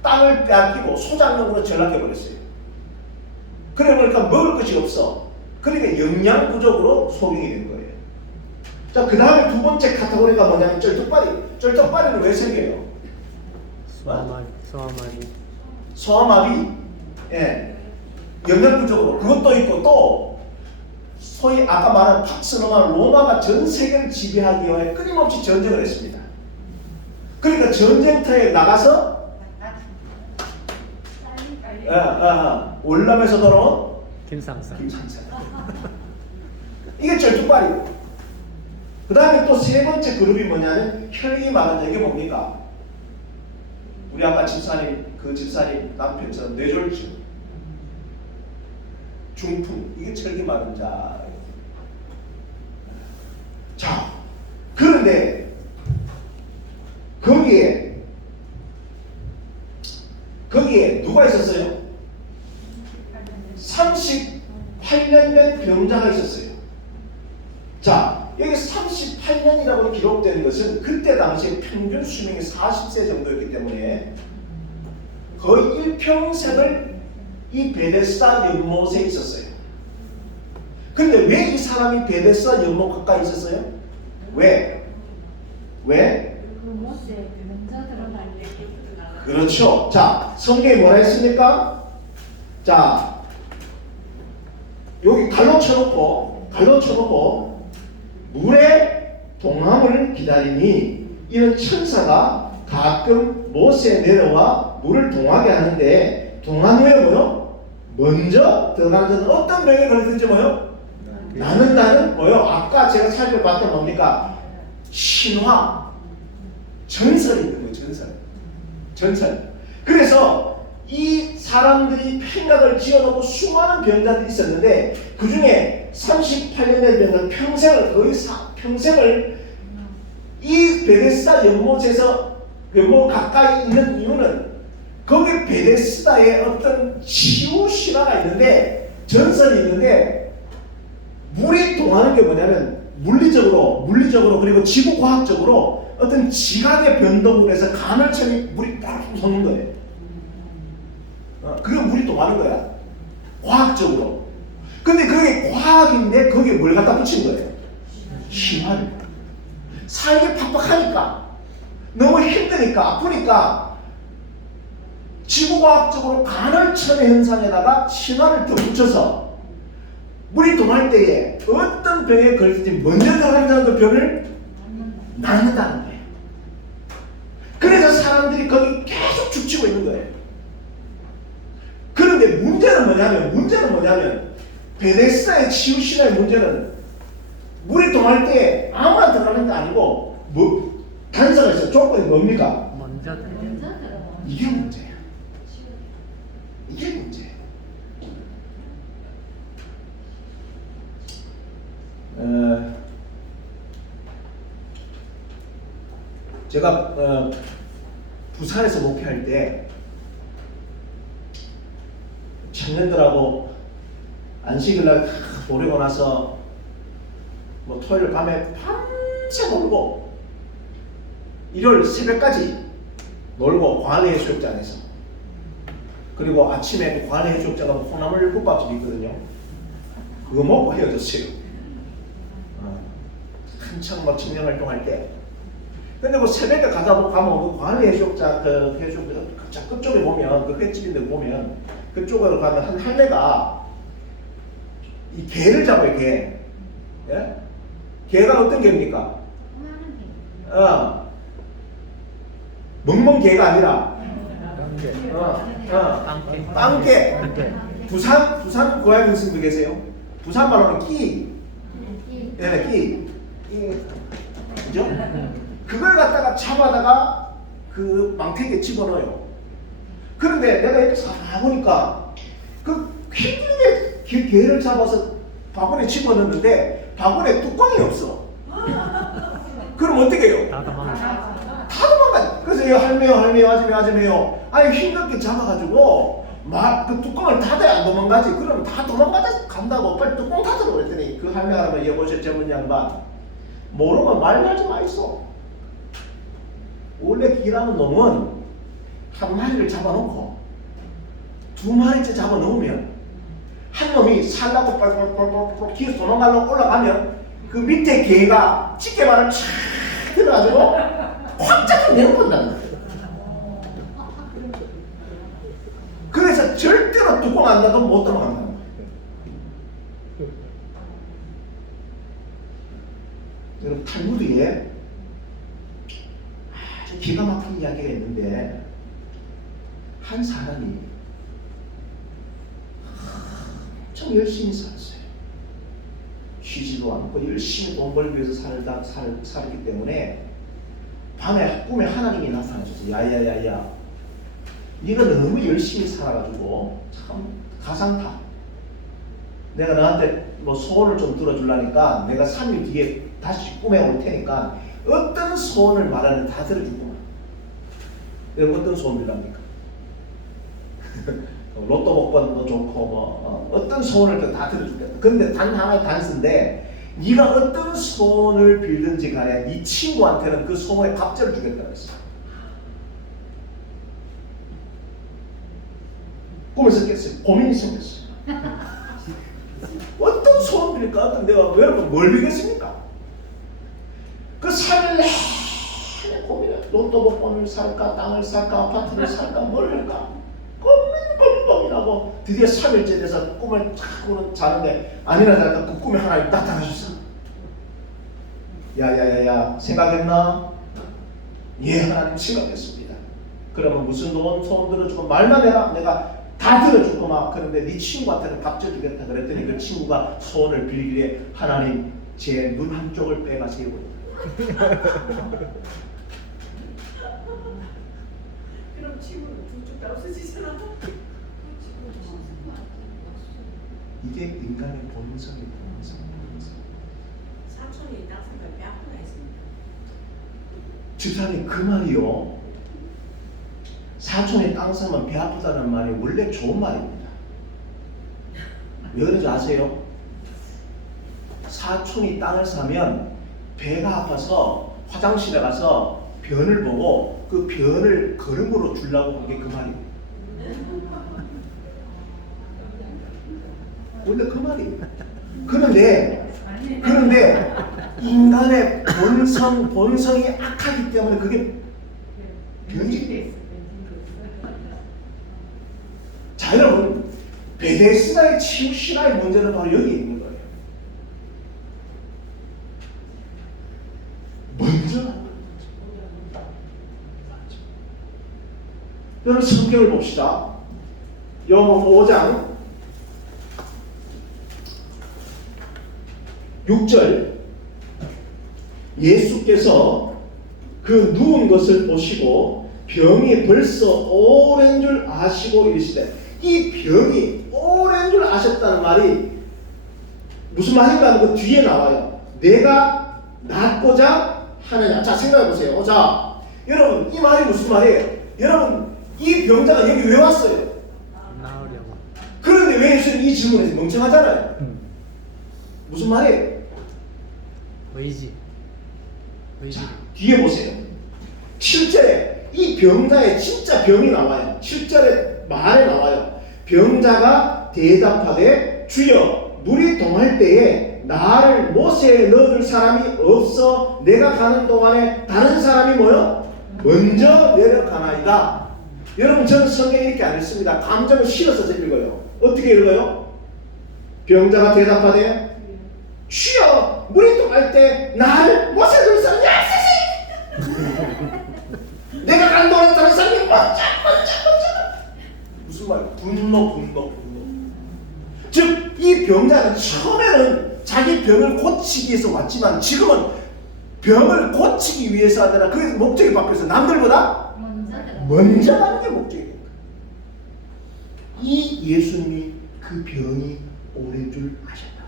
땅을 빼앗기고 소작농으로 전락해버렸어요. 그러니까 먹을 것이 없어. 그러니까 영양 부족으로 소경이 된 거예요. 자, 그 다음에 두 번째 카테고리가 뭐냐면 쩔뚝발이. 쩔뚝발이는 왜 생겨요? 소아마비. 예. 영양 부족으로. 그것도 있고 또 소위 아까 말한 로마가 전 세계를 지배하기 위해 끊임없이 전쟁을 했습니다. 그러니까 전쟁터에 나가서 월남에서 돌아온 김상사. 이게 쩔뚝발이고. 그 다음에 또 세 번째 그룹이 뭐냐면 혈기 많은, 이게 뭡니까? 우리 아까 집사님 남편처럼 뇌졸중, 중풍, 이게 혈기 많은 자. 자, 그런데 거기에 누가 있었어요? 38년 된 병자가 있었어요. 자, 여기 38년이라고 기록되는 것은 그때 당시에 평균 수명이 40세 정도였기 때문에 거의 일평생을 이 베데스다 연못에 있었어요. 근데 왜 이 사람이 베데스다 연못 가까이 있었어요? 왜? 그 모세 먼저 들어갈 때 그렇죠. 자, 성경에 뭐라 했습니까? 자, 여기 갈로 쳐놓고 물의 동함을 기다리니 이런 천사가 가끔 모세에 내려와 물을 동하게 하는데 동한 후에 뭐요? 먼저 들어가는 자는 어떤 병에 걸리든지 뭐요? 나는 뭐요? 아까 제가 살펴봤던 뭡니까? 신화, 전설이 있는 거예요. 전설. 그래서 이 사람들이 팽각을 지어놓고 수많은 병자들이 있었는데 그 중에 38년의 병을 평생을 이 베데스다 연못에서 연못 가까이 있는 이유는 거기 베데스다에 어떤 치유 신화가 있는데 전설이 있는데 물이 동하는 게 뭐냐면 물리적으로 그리고 지구과학적으로 어떤 지각의 변동으로 해서 간헐천이 물이 딱 솟는 거예요. 그게 물이 동하는 거야. 과학적으로. 근데 그게 과학인데 거기에 뭘 갖다 붙인 거예요? 신화를. 살기 팍팍하니까 너무 힘드니까 아프니까 지구과학적으로 간헐천의 현상에다가 신화를 더 붙여서 물이 동할 때에 어떤 병에 걸릴지 먼저 들어가는 사람도 병을 낫는다는 거예요. 그래서 사람들이 거기 계속 죽치고 있는 거예요. 그런데 문제는 뭐냐면 베데스다의 치유 신화의 문제는 물이 동할 때 아무나 들어가는 게 아니고 뭐 단서가 있어요. 조건이 뭡니까? 먼저 들어가. 이게 문제예요. 이게 문제예요. 제가 부산에서 목회할 때 청년들하고 안식일날 보내고 나서 뭐 토요일 밤에 밤새 놀고 일요일 새벽까지 놀고 관해해수욕장에서 그리고 아침에 관해해수욕장 가면 콩나물 국밥집이 있거든요. 그거 먹고 헤어졌어요. 한창 막 청년 활동할 때. 근데 뭐 새벽에 가면 그 관해해수욕장 그 해수욕장 끝쪽에 보면 그 횟집인데 보면 그쪽으로 가면 한 할매가 이 개를 잡아요. 개. 예? 개가 어떤 개입니까? 멍멍 개가 아니라 빵개. 부산 고향 있으신 분 계세요? 부산 말로는 끼. 네, 끼. 그죠? 그걸 갖다가 잡아다가 그 망태기에 집어넣어요. 그런데 내가 이렇게 살아보니까 그 퀴기에 개를 잡아서 바구니에 집어넣는데 바구니에 뚜껑이 없어. 그럼 어떻게 해요? 다 도망가. 다 도망가요. 그래서 이 할매요 아줌매요 아니 힘겹게 잡아가지고 막 그 뚜껑을 닫아야 안 도망가지. 그러면 다 도망가다 간다고 빨리 뚜껑 닫으라고 그랬더니 그 할매 할아버지 여보세요 젊은 양반 모르면 말하지 마있어. 원래 기라는 놈은 한 마리를 잡아놓고 두 마리째 잡아놓으면 한 놈이 살라고 뻘뻘뻘뻘 기어서 도망가려고 올라가면 그 밑에 개가 집게발을 촥 들어가지고 확 잡고 내려본다는 거예요. 그래서 절대로 뚜껑 안 닫으면 못 들어간다는 거예요. 여러분 탈무드에 아주 기가 막힌 이야기가 있는데 한 사람이 엄청 열심히 살았어요. 쉬지도 않고 열심히 돈 벌기 위해서 살기 때문에 밤에 꿈에 하나님이 나타나셔서 야야야야 네가 너무 열심히 살아가지고 참 가상타. 내가 너한테 뭐 소원을 좀 들어주려니까 내가 3일 뒤에 다시 꿈에 올 테니까 어떤 소원을 말하는데 다 들어주구만. 여러분 어떤 소원 빌랍니까? 로또 복권도 좋고 뭐 어떤 소원을 다 들어주겠다. 근데 단 하나의 단서인데 네가 어떤 소원을 빌든지 간에 네 친구한테는 그 소원의 갑절을 주겠다고 했어. 꿈에서 깼어요. 고민이 생겼어요. 어떤 소원 빌까? 어떤 내가 여러분 뭘 빌겠습니까? 그 3일 내내 고민해. 로또 복권을 살까, 땅을 살까, 아파트를 살까, 뭘 할까? 고민하고 드디어 3일째 돼서 꿈을 탁 꾸는 자는데 아니나 다를까 그 꿈에 하나님 나타나셨어. 야야야야 생각했나? 예, 하나님 생각했습니다. 그러면 무슨 소원 들어주고 말만 해라. 내가 다 들어줄 거마. 그런데 네 친구한테는 값 줘주겠다. 그랬더니 그 친구가 소원을 빌기에 하나님 제 눈 한쪽을 빼가세요. 그럼 친구는 둘쭉 다 없어지잖아. 이게 인간의 본성이 본성. 사촌이 땅산가 배 아프나 했습니다. 집사님 그 말이요. 사촌이 땅 사면 배 아프다는 말이 원래 좋은 말입니다. 왜 그런지 아세요? 사촌이 땅을 사면 배가 아파서 화장실에 가서 변을 보고 그 변을 걸음으로 주려고 한 게 그 말입니다. 원래 그 말이에요. 그런데 인간의 본성이 악하기 때문에 그게 변질돼요. 자, 여러분, 베데스다의 치유 신화의 문제는 바로 여기 있는 거예요. 먼저 여러분 성경을 봅시다. 요한 5장 6절 예수께서 그 누운 것을 보시고 병이 벌써 오랜 줄 아시고 이르시되, 이 병이 오랜 줄 아셨다는 말이 무슨 말인가 하는 그 뒤에 나와요. 내가 낫고자 하느냐. 자, 생각해 보세요. 자, 여러분 이 말이 무슨 말이에요? 여러분 이 병자가 여기 왜 왔어요? 나으려고. 그런데 왜 예수님 이 질문에서 멍청하잖아요. 무슨 말이에요? 의지. 자, 뒤에 보세요. 7절에 이 병자의 진짜 병이 나와요. 7절에 말에 나와요. 병자가 대답하되 주여 물이 동할 때에 나를 못에 넣어줄 사람이 없어 내가 가는 동안에 다른 사람이 뭐요? 먼저 내려가나이다. 여러분 저는 성경에 이렇게 안 읽습니다. 감정을 실어서 읽어요. 어떻게 읽어요? 병자가 대답하되 주여 물이 동할 때 나를 못에 넣을 사람이 없으시. 내가 가는 동안에 다른 사람이 먼저. 무슨 말? 분노. 즉 이 병자는 처음에는 자기 병을 고치기 위해서 왔지만 지금은 병을 고치기 위해서 하더라. 그 목적이 바뀌어서 남들보다 먼저 가는 게 목적입니다. 이 예수님이 그 병이 오랜 줄 아셨다.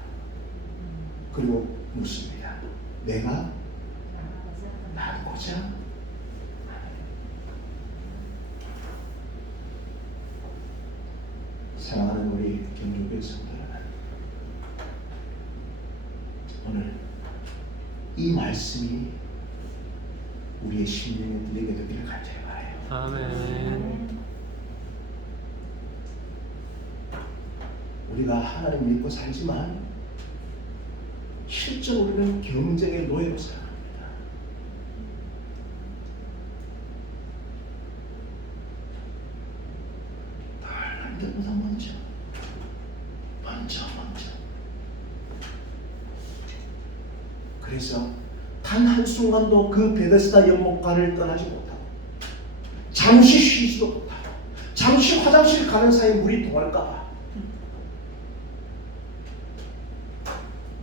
그리고 묻습니다. 내가 낫고자 사랑하는 우리 경주교회 성도들, 오늘 이 말씀이 우리의 심령에 들리게 되기를 간절히 바라요. 아멘. 우리가 하나님 믿고 살지만 실제로 우리는 경쟁의 노예로 살아갑니다. 남들보다 먼저. 그래서 단 한순간도 그 베데스다 연못가를 떠나지 못하고 잠시 쉬지도 못하고 잠시 화장실 가는 사이 물이 동할까봐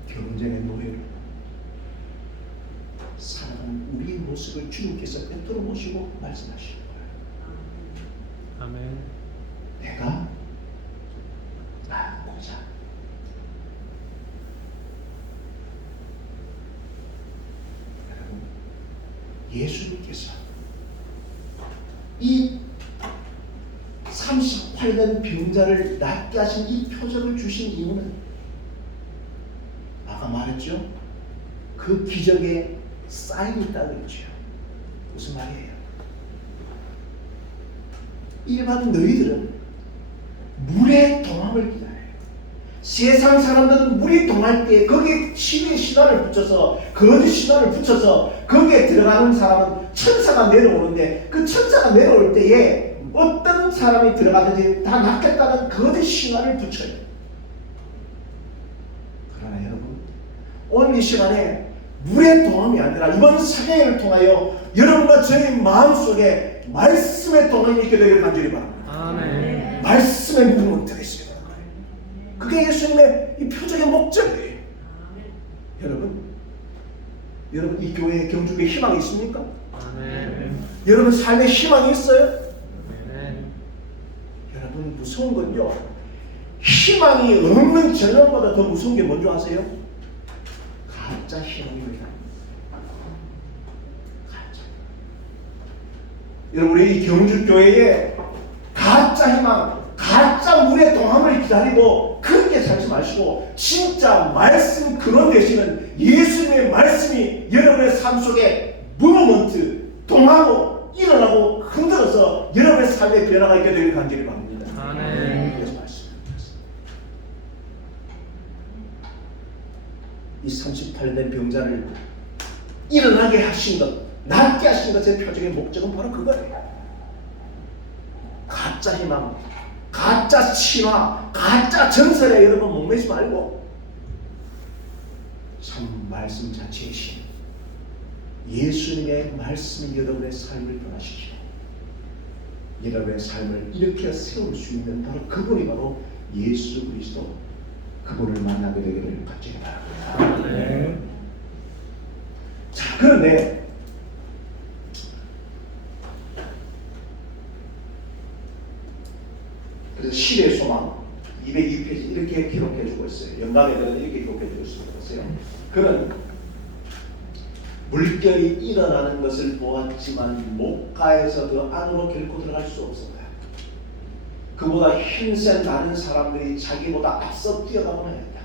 경쟁의 노예를 살아가는 우리의 모습을 주님께서 꿰뚫어 보시고 말씀하시는 거예요. 아멘. 내가 낫고자. 여러분, 예수님께서 이 38년 병자를 낫게 하신 이 표적을 주신 이유는 아까 말했죠? 그 기적에 사인이 있다고 했죠. 무슨 말이에요? 일반 너희들은 물의 동함을 기다려요. 세상 사람들은 물이 동할 때 거기에 신의 신화를 붙여서 거짓 신화를 붙여서 거기에 들어가는 사람은 천사가 내려오는데 그 천사가 내려올 때에 어떤 사람이 들어가든지 다 낫겠다는 거짓 신화를 붙여요. 그러나 여러분, 오늘 이 시간에 물의 동함이 아니라 이번 사경을 통하여 여러분과 저의 마음속에 말씀의 동함이 있게 되기를 간절히 바랍니다. 아멘. 말씀의 무음은 되겠습니다. 그게 예수님의 이 표적의 목적이에요. 여러분 이 교회에 경주교회 희망이 있습니까? 아멘. 여러분 삶에 희망이 있어요? 아멘. 여러분 무서운 건요, 희망이 없는 전형보다 더 무서운 게 뭔지 아세요? 가짜 희망입니다. 가짜. 여러분 우리 이 경주교회에 가짜 희망, 가짜 물의 동함을 기다리고 그렇게 살지 마시고 진짜 말씀 근원 되시는 예수님의 말씀이 여러분의 삶 속에 무브먼트 동하고 일어나고 흔들어서 여러분의 삶에 변화가 있게 되길 간절히 바랍니다. 아멘. 그래서 말씀드렸습니다. 이 38년 된 병자를 일어나게 하신 것, 낫게 하신 것의 표적의 목적은 바로 그거예요. 가짜 희망, 가짜 신화, 가짜 전설에 여러분 목매지 말고 참 말씀 자체이신 예수님의 말씀이 여러분의 삶을 변화시키고 여러분의 삶을 일으켜 세울 수 있는 바로 그분이 바로 예수 그리스도, 그분을 만나게 되기를 간절히 바랍니다. 네. 자, 그런데 그래서 시대의 소망 202페이지 이렇게 기록해주고 있어요. 영감에 대해서 이렇게 기록해주고 있어요. 그는 물결이 일어나는 것을 보았지만 목가에서 그 안으로 결코 들어갈 수 없었다. 그보다 힘센 다른 사람들이 자기보다 앞서 뛰어가곤 했다.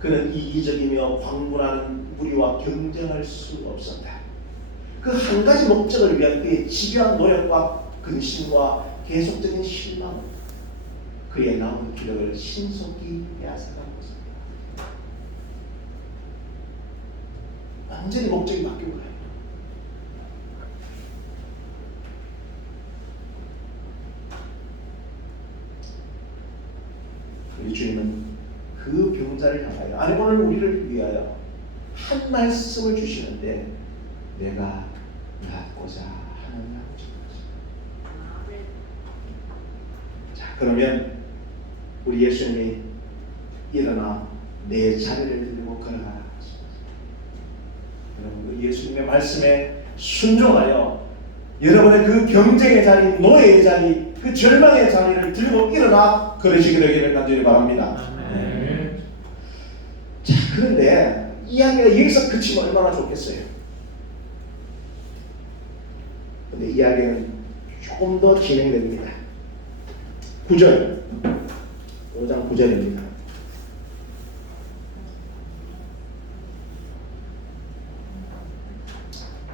그는 이기적이며 광분하는 무리와 경쟁할 수 없었다. 그 한 가지 목적을 위한 그의 집요한 노력과 근심과 계속적인 실망, 그의 남은 기력을 신속히 빼앗아간 것입니다. 완전히 목적이 바뀌고 가요. 우리 주님은 그 병자를 향하여, 아니 오늘 우리를 위하여 한 말씀을 주시는데 내가 낫고자 하느냐고 적었습니다. 자, 그러면 우리 예수님이 일어나 내 자리를 들고 걸어가라 하십니다. 여러분 예수님의 말씀에 순종하여 여러분의 그 경쟁의 자리, 노예의 자리, 그 절망의 자리를 들고 일어나 걸으시게 되기를 간절히 바랍니다. 아멘. 자, 그런데 이야기가 여기서 그치면 얼마나 좋겠어요. 근데 이야기는 조금 더 진행됩니다. 9절, 5장 9절입니다.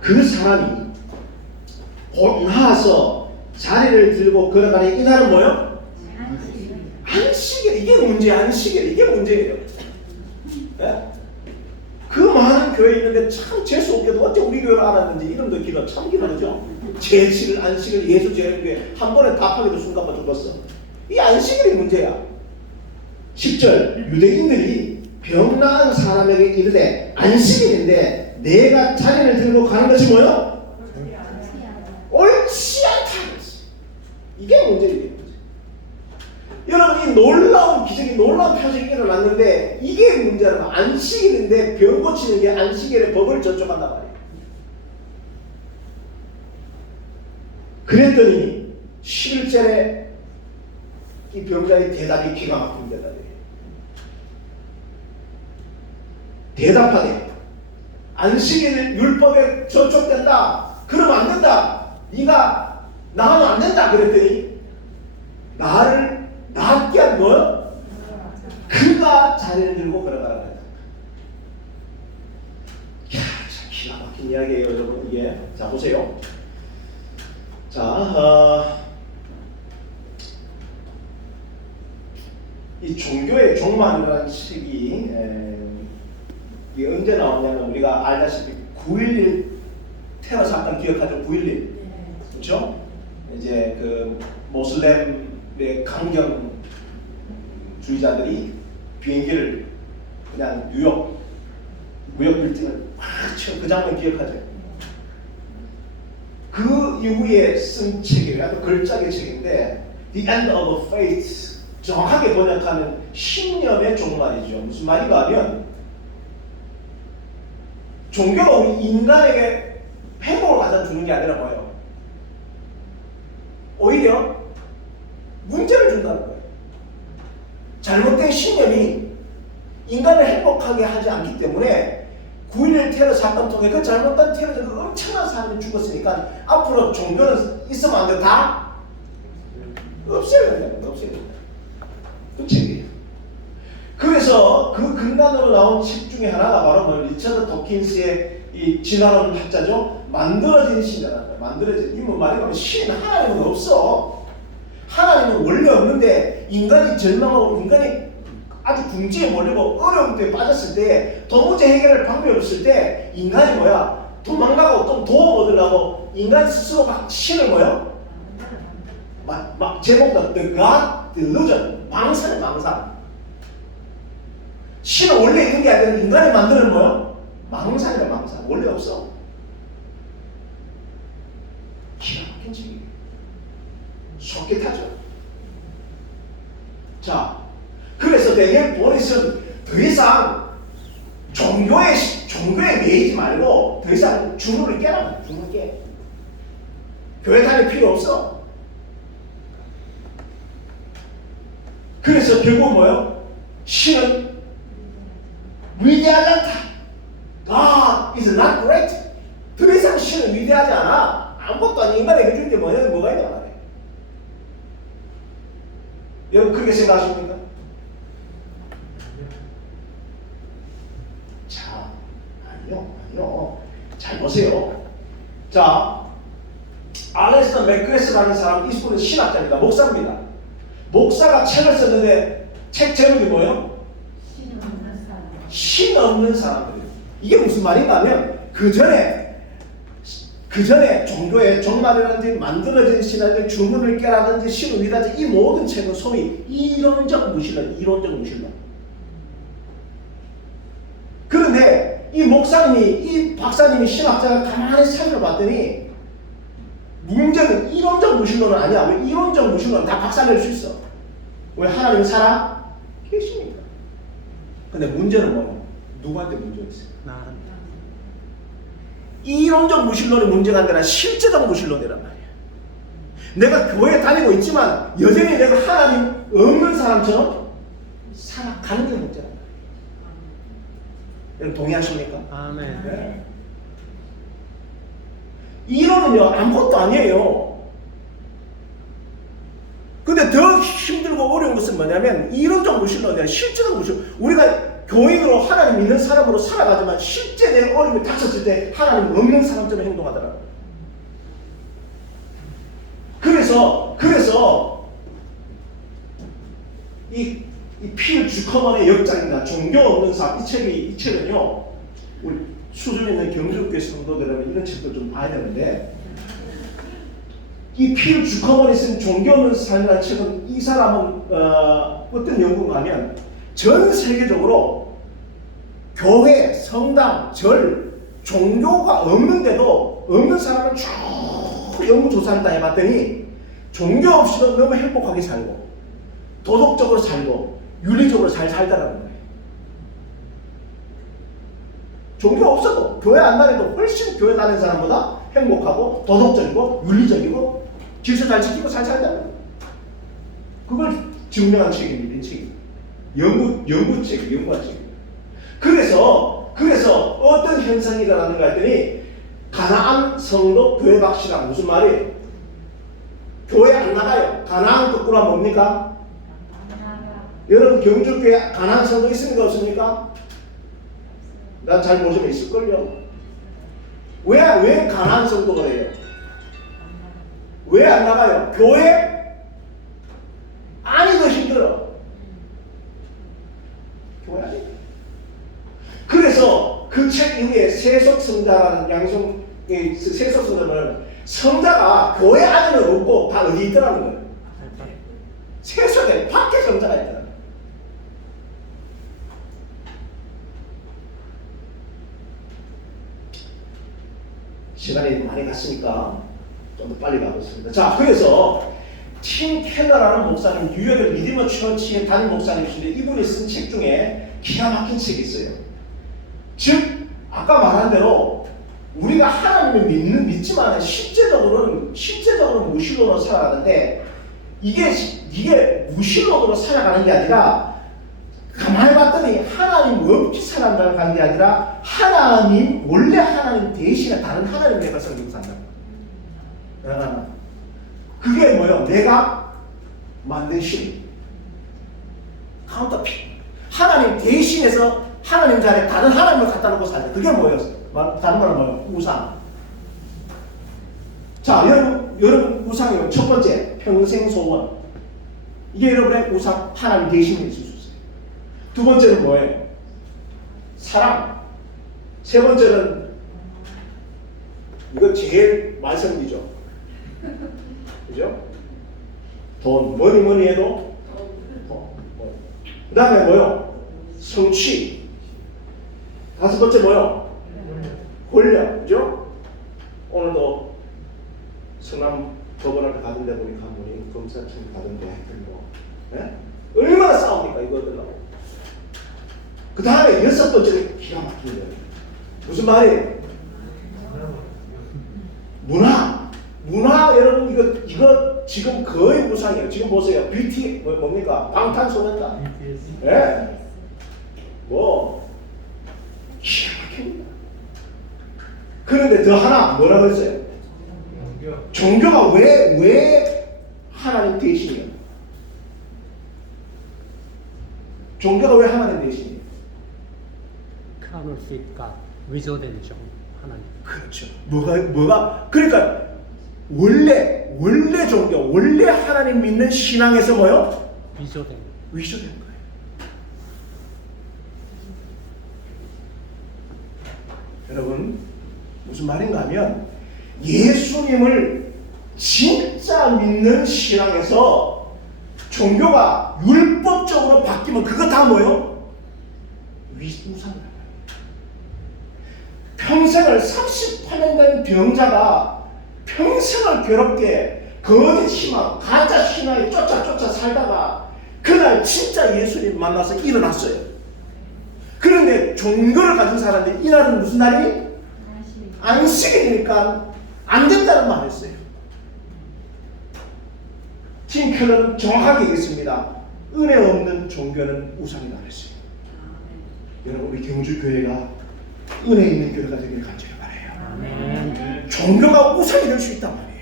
그 사람이 곧 나와서 자리를 들고 걸어가니 이날은 뭐요? 안식일. 이게 문제야. 안식일. 이게 문제예요. 네? 그 많은 교회 있는데 참 재수없게도 어째 우리 교회를 알았는지 이름도 길어. 참 길어죠. 제7일 안식일 예수 제일교회 한 번에 답하기도 순간만 죽었어. 이 안식일이 문제야. 10절 유대인들이 병 나은 사람에게 이르되 안식일인데 내가 자리를 들고 가는 것이 뭐요? 옳지 않다. 이게 문제예요. 여러분 이 놀라운 기적이, 놀라운 표적이 일어났는데 이게 문제라면 안식일인데 병 고치는 게 안식일의 법을 저촉한단 말이에요. 그랬더니 11절에 이 병자의 대답이 기가 막힌 대답이에요. 대답하되 안식일 율법에 저촉된다. 그러면 안 된다. 네가 나가면 안 된다. 그랬더니 나를 낫게 한 건 그가 자리를 들고 걸어가라. 참 기가 막힌 이야기예요, 여러분. 이게 자 보세요. 자, 이 종교의 종말이라는 책이 이게 언제 나오냐면 우리가 알다시피 9.11 테러 사건 기억하죠? 9.11 그렇죠? 이제 그 모슬렘의 강경주의자들이 비행기를 그냥 뉴욕 무역 빌딩을 확 치고 그 장면 기억하죠? 그 이후에 쓴 책이에요. 아주 걸작의 책인데 The End of Faith 정확하게 번역하면 신념의 종말이죠. 무슨 말인가 하면 종교가 우리 인간에게 행복을 가져 주는 게 아니라 뭐예요? 오히려 문제를 준다는 거예요. 잘못된 신념이 인간을 행복하게 하지 않기 때문에 9.11 테러 사건 통해 그 잘못된 테러에서 엄청난 사람이 죽었으니까 앞으로 종교는 있으면 안 돼. 다 없애야 된다. 없애야 된다. 그 책이에요. 그래서 그 근간으로 나온 책 중에 하나가 바로 뭐 리처드 도킨스의 이 진화론 학자죠. 만들어진 신이라는 거예요. 만들어진 이뭐 말하면 신 하나님은 없어. 하나님은 원래 없는데 인간이 절망하고 인간이 아주 궁지에 몰리고 어려운 때에 빠졌을 때 도무지 해결할 방법이 없을 때 인간이 뭐야? 도망가고 좀 도움 얻으려고 인간 스스로 막 신을 뭐야? 막 제목도 The God Delusion 망상의 망상. 신은 원래 있는 게 아니라 인간이 만드는 뭐야? 망상이야 망상. 원래 없어. 기가 막힌 책이에요. 속게 타죠. 자, 그래서 대개 보리스는 더 이상 종교에 매이지 말고 더 이상 주문을 깨라. 주문을 깨. 교회 다닐 필요 없어. 그래서 결국 뭐예요? 신은 위대하지 않다. God is not great. 더 이상 신은 위대하지 않아. 아무것도 아닌 인간에게 해줄 게 뭐냐? 뭐가 있냐 말이야. 여러분 그렇게 생각하십니까? 자, 아니요. 잘 보세요. 자, 알렉산더 맥그레스라는 사람, 이 분은 신학자입니다. 목사입니다. 목사가 책을 썼는데 책 제목이 뭐예요? 신 없는 사람들이에요. 이게 무슨 말인가 하면 그 전에 종교의 종말이라든지 만들어진 신화의 주문을 깨라든지 신을 위다든지 이 모든 책은 소위 이론적 무신론. 그런데 이 목사님이 이 박사님이 신학자가 가만히 살펴봤더니 문제는 이론적 무신론은 아니야. 왜 이론적 무신론은 다 박살낼 수 있어. 왜 하나님이 살아 계시니까. 근데 문제는 뭐냐? 누구한테 문제가 있어요? 나한테. 이론적 무신론이 문제가 아니라 실제적 무신론이란 말이야. 내가 교회에 다니고 있지만 여전히 내가 하나님 없는 사람처럼 살아가는 게 문제란 말이야. 여러분 동의하십니까? 아멘. 네. 이론은요 아무것도 아니에요. 근데 더 힘들고 어려운 것은 뭐냐면 이론적 무신론이 아니라 실제적 무신론. 우리가 교인으로 하나님 믿는 사람으로 살아가지만 실제 내 어려움이 닥쳤을 때 하나님 없는 사람처럼 행동하더라고요. 그래서 이 필 주커먼의 역작입니다. 종교 없는 삶. 이 책은요 우리 수준 있는 경주교회 성도들은 이런 책도 좀 봐야 되는데 이 필 주커먼이 쓴 종교 없는 삶이라는 책은 이 사람은 어떤 연구가 하면 전 세계적으로 교회, 성당, 절, 종교가 없는데도 없는 사람을 쭉 연구조사한다 해봤더니 종교 없이도 너무 행복하게 살고 도덕적으로 살고 윤리적으로 잘 살더라는 거예요. 종교 없어도 교회 안 다녀도 훨씬 교회 다니는 사람보다 행복하고 도덕적이고 윤리적이고 질서 잘 지키고 잘 살다는 거예요. 그걸 증명한 책입니다. 이 책이. 연구책입니다. 그래서 어떤 현상이 일어나는가 했더니 가나안 성도 교회 박씨랑 무슨 말이에요? 교회 안 나가요. 가나안 거꾸로 하면 뭡니까? 여러분 경주교회 가나안 성도 있습니까? 없습니까? 난 잘 모르지만 있을걸요. 왜 가나안 성도가 해요? 왜 안 나가요? 교회? 아니 더 힘들어. 책 이후에 세속성자라는 양성 세속성자는 성자가 교회 안에는 없고 다 어디 있더라는 거예요. 세속에 밖에 성자가 있더라는 거예요. 시간이 많이 갔으니까 좀 더 빨리 가겠습니다. 자, 그래서 팀 켈러라는 목사님, 뉴욕의 리디머 처치의 담임 목사님이신데 이분이 쓴 책 중에 기가 막힌 책이 있어요. 즉 아까 말한 대로 우리가 하나님을 믿지만 실제적으로는 무신론으로 살아가는데 이게 무신론으로 살아가는 게 아니라 가만히 봤더니 하나님 없이 살아가는 게 아니라 원래 하나님 대신에 다른 하나님의 것을 믿고 산다. 그게 뭐요? 내가 만든 신 카운터핏 하나님 대신해서 하나님 자리에 다른 하나님을 갖다 놓고 살다. 그게 뭐예요? 다른 말로 뭐예요? 우상. 자, 여러분 우상이요. 첫 번째 평생 소원. 이게 여러분의 우상 하나님 대신에 있을 수 있어요. 두 번째는 뭐예요? 사랑. 세 번째는 이거 제일 말썽이죠. 그죠? 돈, 뭐니 해도 돈. 그 다음에 뭐요? 성취. 다섯 번째 뭐요? 권력. 그죠? 오늘도 성남 법원을 가던데 보니까 한 분이 검사청 가던데 하여튼 뭐 네? 얼마나 싸웁니까 이거들하고. 그 다음에 여섯 번째는 기가 막힌 거예요. 무슨 말이에요? 문화 여러분 이거 지금 거의 무상이에요. 지금 보세요. BT 뭡니까? 방탄소년단. 예? 뭐 기가 막힙니다. 그런데 더 하나 뭐라 그랬어요? 종교가 왜 하나님 대신이에요? 종교가 왜 하나님 대신이에요? 카노식과 위조된 종 하나님. 그렇죠. 뭐가 그러니까 원래 종교, 원래 하나님 믿는 신앙에서 뭐요? 위조된 거예요. 여러분 무슨 말인가 하면 예수님을 진짜 믿는 신앙에서 종교가 율법적으로 바뀌면 그거 다 뭐요? 우상이에요. 평생을 38년 된 병자가 평생을 괴롭게 거짓 신앙, 가짜 신앙에 쫓아 살다가 그날 진짜 예수님 만나서 일어났어요. 그런데 종교를 가진 사람들이 이날은 무슨 날이? 안식이니까 안 된다는 말을 했어요. 팀 켈러는 정확하게 얘기했습니다. 은혜 없는 종교는 우상이다 그랬어요. 여러분 우리 경주교회가 은혜 있는 교회가 되길 간절히 바라요. 종교가 우상이 될 수 있단 말이에요.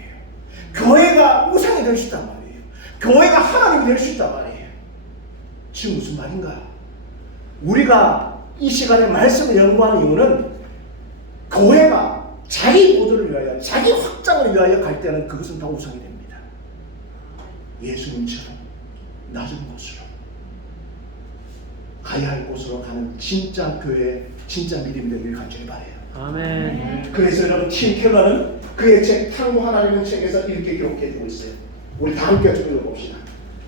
교회가 우상이 될 수 있단 말이에요. 교회가 하나님이 될 수 있단 말이에요. 지금 무슨 말인가? 우리가 이 시간에 말씀을 연구하는 이유는 교회가 자기 보도를 위하여 자기 확장을 위하여 갈 때는 그것은 다 우상이 됩니다. 예수님처럼 낮은 곳으로 가야 할 곳으로 가는 진짜 교회, 진짜 믿음이 되기를 간절히 바라요. 아멘. 그래서 여러분 팀 켈러는 그의 책 탕후 하나님의 책에서 이렇게 기록해두고 있어요. 우리 다 함께 좀 읽어봅시다.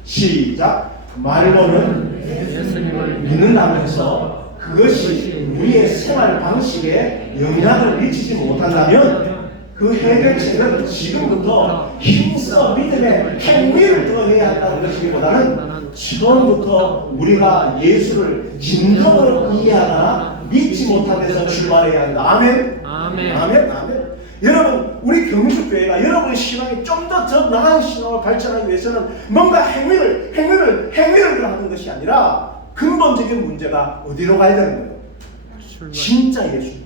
시작. 말로는 예수님을 믿는다면서 그것이 우리의 생활 방식에 영향을 미치지 못한다면 그 해결책은 지금부터 힘써 믿음의 행위를 더해야 한다는 것이기보다는 처음부터 우리가 예수를 진정으로 이해하거나 믿지 못하면서 출발해야 한다. 아멘. 아멘. 아멘. 아멘. 여러분 우리 경주교회가 여러분의 신앙이 좀 더 나은 신앙을 발전하기 위해서는 뭔가 행위를 하는 것이 아니라 근본적인 문제가 어디로 가야 되는 거예요? 진짜 예수님.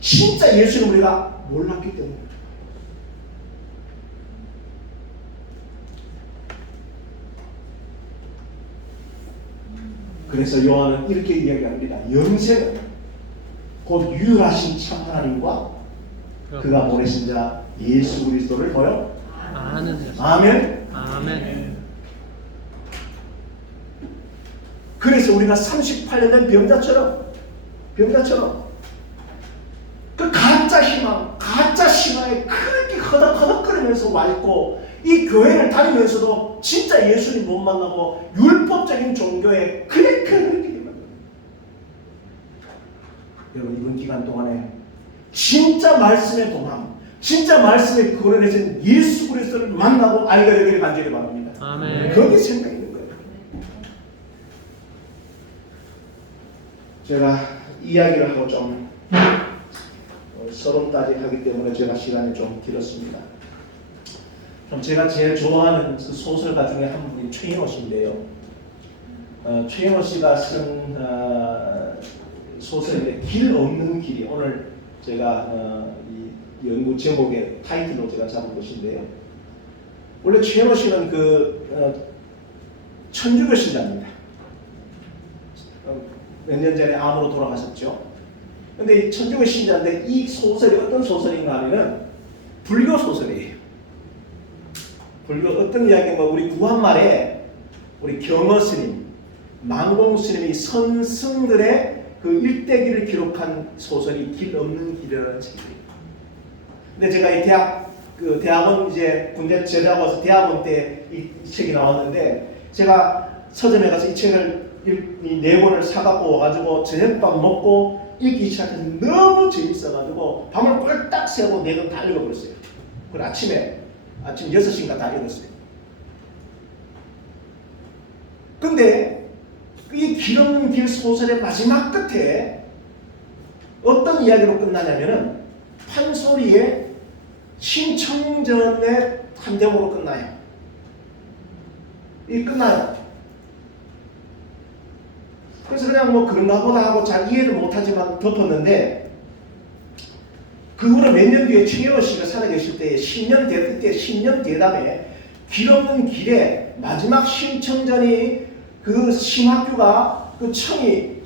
진짜 예수님 우리가 몰랐기 때문에. 그래서 요한은 이렇게 이야기합니다. 영생은 곧 유일하신 참 하나님과 그가 보내신 자 예수 그리스도를 뭐요? 아는 아멘. 아멘. 그래서 우리가 38년 된 병자처럼 병자처럼 그 가짜 희망, 가짜 신화에 그렇게 허덕허덕거리면서 와 있고 이 교회를 다니면서도 진짜 예수님 못 만나고 율법적인 종교에 그렇게 됩니다. 여러분 이번 기간 동안에 진짜 말씀의 도망, 진짜 말씀의 거론해진 예수 그리스도를 만나고 알게 되기를 간절히 바랍니다. 아멘. 거기에 생각이 있는 거예요. 제가 이야기를 하고 좀 서론까지 하기 때문에 제가 시간이 좀 길었습니다. 그럼 제가 제일 좋아하는 그 소설가 중에 한 분이 최인호 씨인데요. 최인호 씨가 쓴 소설인데 길 없는 길이 오늘 제가 이 연구 제목의 타이틀로 제가 잡은 것인데요. 원래 최인호 씨는 천주교 신자입니다. 몇 년 전에 암으로 돌아가셨죠. 근데 이 천주교 신자인데 이 소설이 어떤 소설인가 하면은 불교 소설이에요. 불교 어떤 이야기인가 우리 구한말에 우리 경어 스님, 망공 스님이 선승들의 그 일대기를 기록한 소설이 길 없는 길이라는 책이에요. 근데 제가 이 대학원 이제 군대 제대하고 와서 대학원 때 이 책이 나왔는데 제가 서점에 가서 이 책을 이 4권을 사갖고 와가지고 저녁밥 먹고 읽기 시작해서 너무 재밌어가지고 밤을 꼴딱 새고 4권 다 읽어버렸어요. 그리고 아침 6시인가 다 읽었어요. 근데 이 길 없는 길 소설의 마지막 끝에 어떤 이야기로 끝나냐면은 판소리의 신청전의 한 대목으로 끝나요. 끝나요. 그래서 그냥 뭐 그런가 보다 하고 잘 이해를 못하지만 덮었는데 그 후로 몇 년 뒤에 최인호 씨가 살아계실 때 10년 대담에 길 없는 길에 마지막 신청전이 그 심학규가 그 청이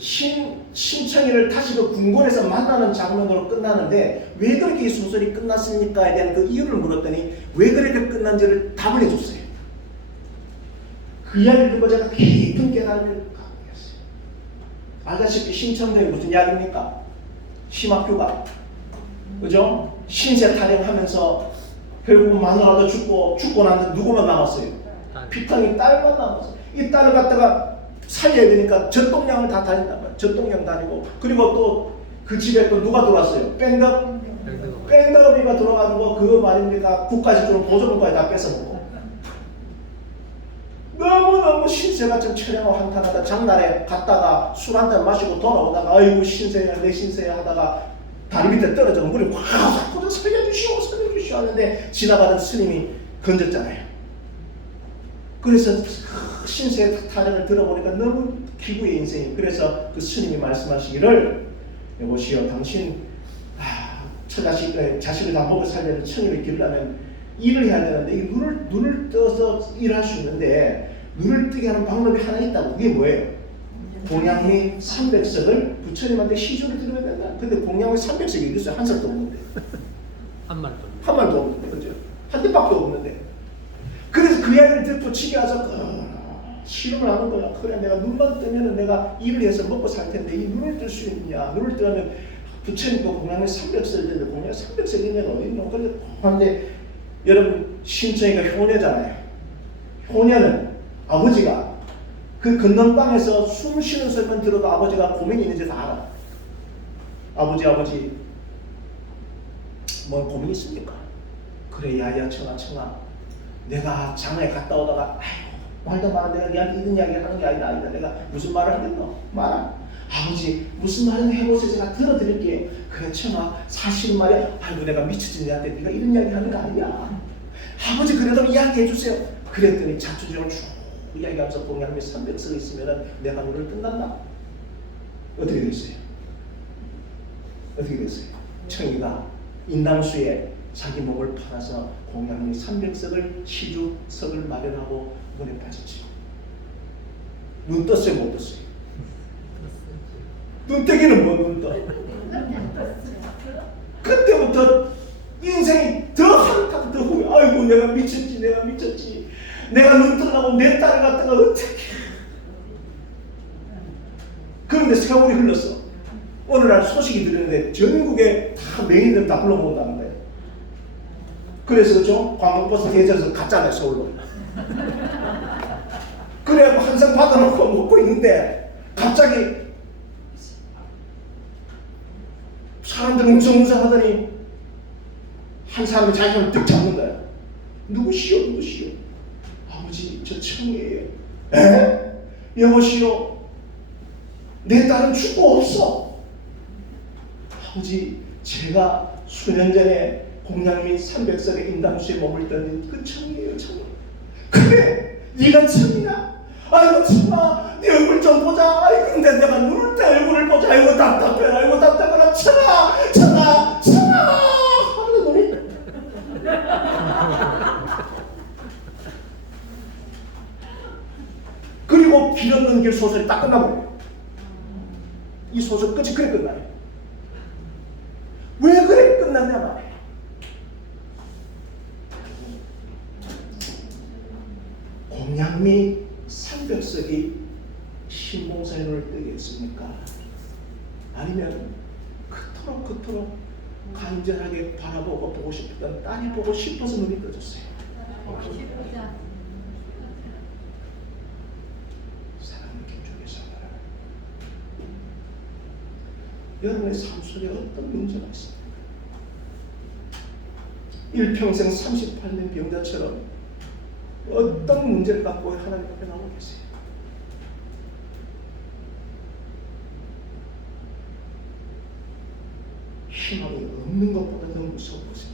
신청이를 다시 그 궁궐에서 만나는 장면으로 끝나는데 왜 그렇게 이 소설이 끝났습니까에 대한 그 이유를 물었더니 왜 그렇게 끝난지를 답을 해줬어요. 그 이야기를 듣고 제가 깊은 깨달음을 갖고 있었어요. 알다시피 신청전이 무슨 이야기입니까? 심학규가 그죠? 신세 타령하면서 결국 마누라도 죽고 나서 누구만 남았어요? 피탕이 딸만 남았어요. 이 딸을 갖다가 살려야 되니까 젖동량을 다 다닌단 말이에요. 젖동량 다니고 그리고 또 그 집에 또 누가 들어왔어요? 뺑덕이가 들어가지고 그 말입니까? 국가직으로 보조금까지 다 뺏어먹고 너무너무 신세가 좀 처량하고 한탄하다 장날에 갔다가 술 한잔 마시고 돌아오다가 아이고 신세야 내 신세야 하다가 다리 밑에 떨어져 물이 확 꽂아 살려주시오 하는데 지나가던 스님이 건졌잖아요. 그래서 신세의 타령을 들어보니까 너무 기구의 인생이 그래서 그 스님이 말씀하시기를 여보시오 당신 자식을 다 먹여 살려는 청일을 기르려면 일을 해야 되는데 이 눈을 떠서 일할 수 있는데 눈을 뜨게 하는 방법이 하나 있다고. 그게 뭐예요? 공양미 300석을 부처님한테 시주를 드려야 된다. 근데 공양미 300석이 어디 있어요? 한 석도 없는데. 한 말도 없는데. 그죠? 한 대밖에 없는데. 그래서 그 이야기를 듣고 집에 와서 실험을 하는 거야. 그래 내가 눈만 뜨면 내가 일을 해서 먹고 살 텐데 이 눈을 뜰 수 있느냐. 눈을 뜨면 부처님도 공양미 300석을 되는데 공양미 300석이 있는 어디 있노? 그런데 여러분 신청이가 효녀잖아요. 효녀는 아버지가 그 건넌방에서 숨 쉬는 소리만 들어도 아버지가 고민이 있는지 다 알아. 아버지 뭔 고민이 있습니까? 그래 야야 청아 내가 장에 갔다 오다가 말도 마라 내가 니한테 이런 이야기를 하는 게 아니다 내가 무슨 말을 하겠노? 말아. 아버지 무슨 말인지 해보세요. 제가 들어드릴게요. 그래 청아 사실은 말이야. 아이고 내가 미치지 내한테 네가 이런 이야기 하는 거 아니야. 아버지 그래도 이야기해 주세요. 그랬더니 자초지종을 쭉 이야기하면서 공양미 300석이 있으면 내가 눈을 뜬단다. 어떻게 됐어요? 청이가 인당수에 자기 몸을 팔아서 공양미 300석을 시주석을 마련하고 문에 빠졌죠. 눈 떴어요? 못 떴어요? 눈뜨기는 뭐 눈 떠? 그때부터 인생이 더 한탄 더 후회. 아이고 내가 미쳤지 내가 눈 뜨라고 내 딸을 갖다가 어떻게. 그런데 세월이 흘렀어. 어느 날 소식이 들렸는데 전국에 다 명인들 다 불러모은다는 거예요. 그래서 좀 관광버스 대절에서 갔잖아요, 서울로. 그래갖고 항상 받아놓고 먹고 있는데 갑자기 사람들 웅성웅성 하더니 한 사람이 자기 손을 뜩 잡는 거야. 누구시오? 누구시오? 아버지, 저 청이에요. 에? 여보시오, 내 딸은 죽고 없어. 아버지, 제가 수년 전에 공양 및 300석의 인담수에 머물던 그 청이에요, 청. 그래, 네가 청이야? 아이고 청아, 네 얼굴 좀 보자. 아이 근데 내가 누울 때 얼굴을 보자. 아이고 답답해. 아이고 답답해라. 청아, 청아, 청아 하는 놈이. 그리고 길 없는 길 소설이 딱 끝나버려요. 이 소설 끝이 그래 끝나요. 왜 그래 끝났냐 말이에요. 공양미 300석이 신봉사의 눈을 뜨게 했습니까? 아니면 그토록 간절하게 바라보고 보고 싶었던 딸이 보고 싶어서 눈이 떠졌어요. 사랑하는 김종의 사람, 여러분의 삶 속에 어떤 문제가 있습니까? 일평생 38년 병자처럼 어떤 문제를 갖고 하나님 앞에 나오고 계세요. 희망이 없는 것보다 더 무서운 것은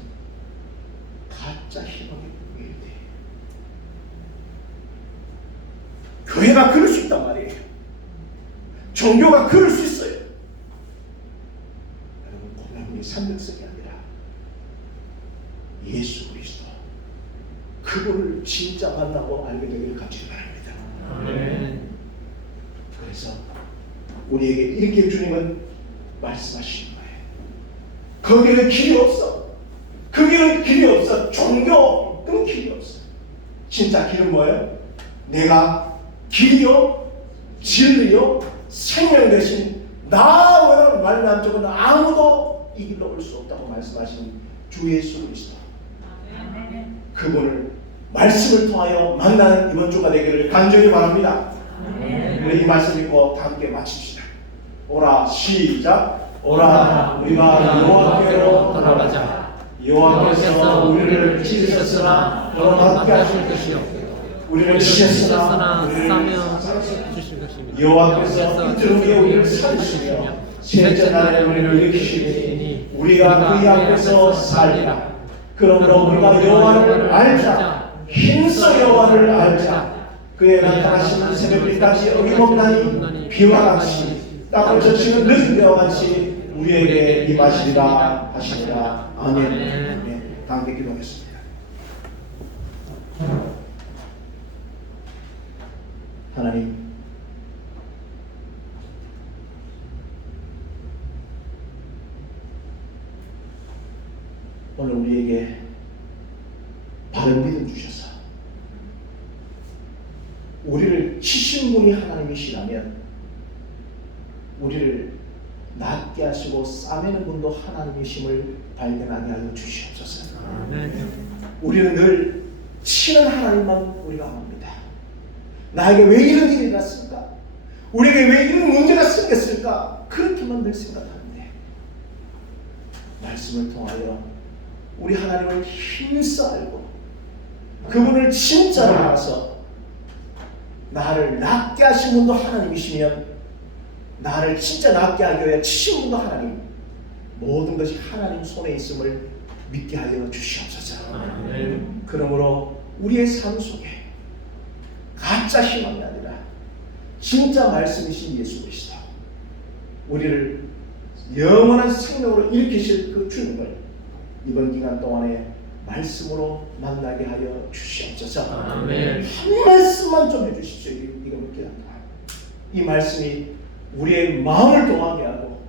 가짜 희망이 보여야 돼. 교회가 그럴 수 있단 말이에요. 종교가 그럴 수 있어요. 여러분, 공양미 300석이 아니라 예수 그리스도, 그분을 진짜 만나고 알게 되기를 간절히 바랍니다. 아멘. 그래서 우리에게 이렇게 주님은 말씀하시는 거예요. 거기는 길이 없어. 거기는 길이 없어. 종교, 그런 길이 없어. 진짜 길은 뭐예요? 내가 길이요, 진리요, 생명 대신 나 외로운 말난 쪽은 아무도 이 길로 올 수 없다고 말씀하신 주 예수 그리스도, 그분을 말씀을 통하여 만나는 이번 주가 되기를 간절히 바랍니다. 우리 이 말씀 읽고 다 함께 마칩시다. 오라, 시작. 오라, 우리가 여호와께로 돌아가자. 여호와께서 우리를 찢으셨으나 너는 하실 것이요. 우리를 치셨으나 싸며 주실 것이며. 여호와께서 이틀 후에 우리를 살리시며 셋째 날에 우리를 일으키시니 우리가 그의 앞에서 살리라. 그러므로 우리가 여호와를 알자. 힘써 여호와를 알자. 그의 나타나시는 새벽빛까지 어김없나니 비와 같이 땅을 젖히는 늦은 배와 같이 우리에게 임하시리라 하시니라. 아멘. 네, 다 함께 기도하겠습니다. 하나님, 오늘 우리에게 바른 믿음 주셔서 우리를 치신 분이 하나님이시라면 우리를 낫게 하시고 싸매는 분도 하나님이심을 발견하게 하여 주시옵소서. 아멘. 우리는 늘 치는 하나님만 우리가 압니다. 나에게 왜 이런 일이 났을까? 우리에게 왜 이런 문제가 생겼을까? 그렇게만 늘 생각하는데 말씀을 통하여 우리 하나님을 힘써 알고 그분을 진짜로 알아서 나를 낫게 하신 분도 하나님이시면 나를 진짜 낫게 하기 위해 치신 분도 하나님, 모든 것이 하나님 손에 있음을 믿게 하여 주시옵소서. 아멘. 그러므로 우리의 삶 속에 가짜 희망이 아니라 진짜 말씀이신 예수 그리스도, 우리를 영원한 생명으로 일으키실 그 주님을 이번 기간 동안에 말씀으로 만나게 하여 주시옵소서. 아멘. 한 말씀만 좀 해주십시오. 이건 기간 동안 이 말씀이 우리의 마음을 동하게 하고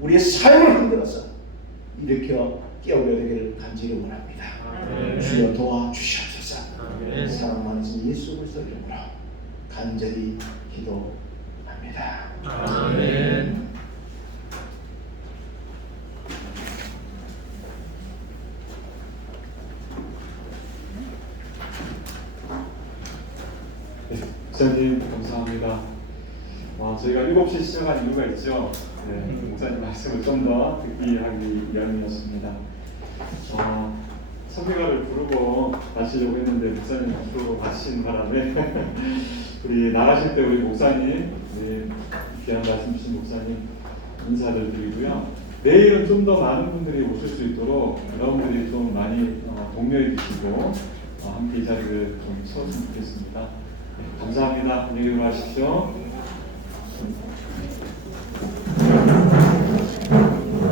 우리의 삶을 흔들어서 일으켜 깨우려 되기를 간절히 원합니다. 아멘. 주여 도와주시옵소서. 아멘. 사랑 많으신 예수 그리스도 이름으로 간절히 기도합니다. 아멘. 목사님 감사합니다. 저희가 7시 시작한 이유가 있죠. 네, 목사님 말씀을 좀 더 듣기 하기 위함이었습니다. 선교가를 부르고 마시려고 했는데 목사님 앞으로 가시는 바람에 우리 나가실 때 우리 목사님, 우리 귀한 말씀 주신 목사님 인사를 드리고요. 내일은 좀 더 많은 분들이 오실 수 있도록 여러분들이 좀 많이 독려해 주시고 함께 이 자리를 좀 채웠으면 좋겠습니다. 네, 감사합니다. 안녕히 들어가십시오.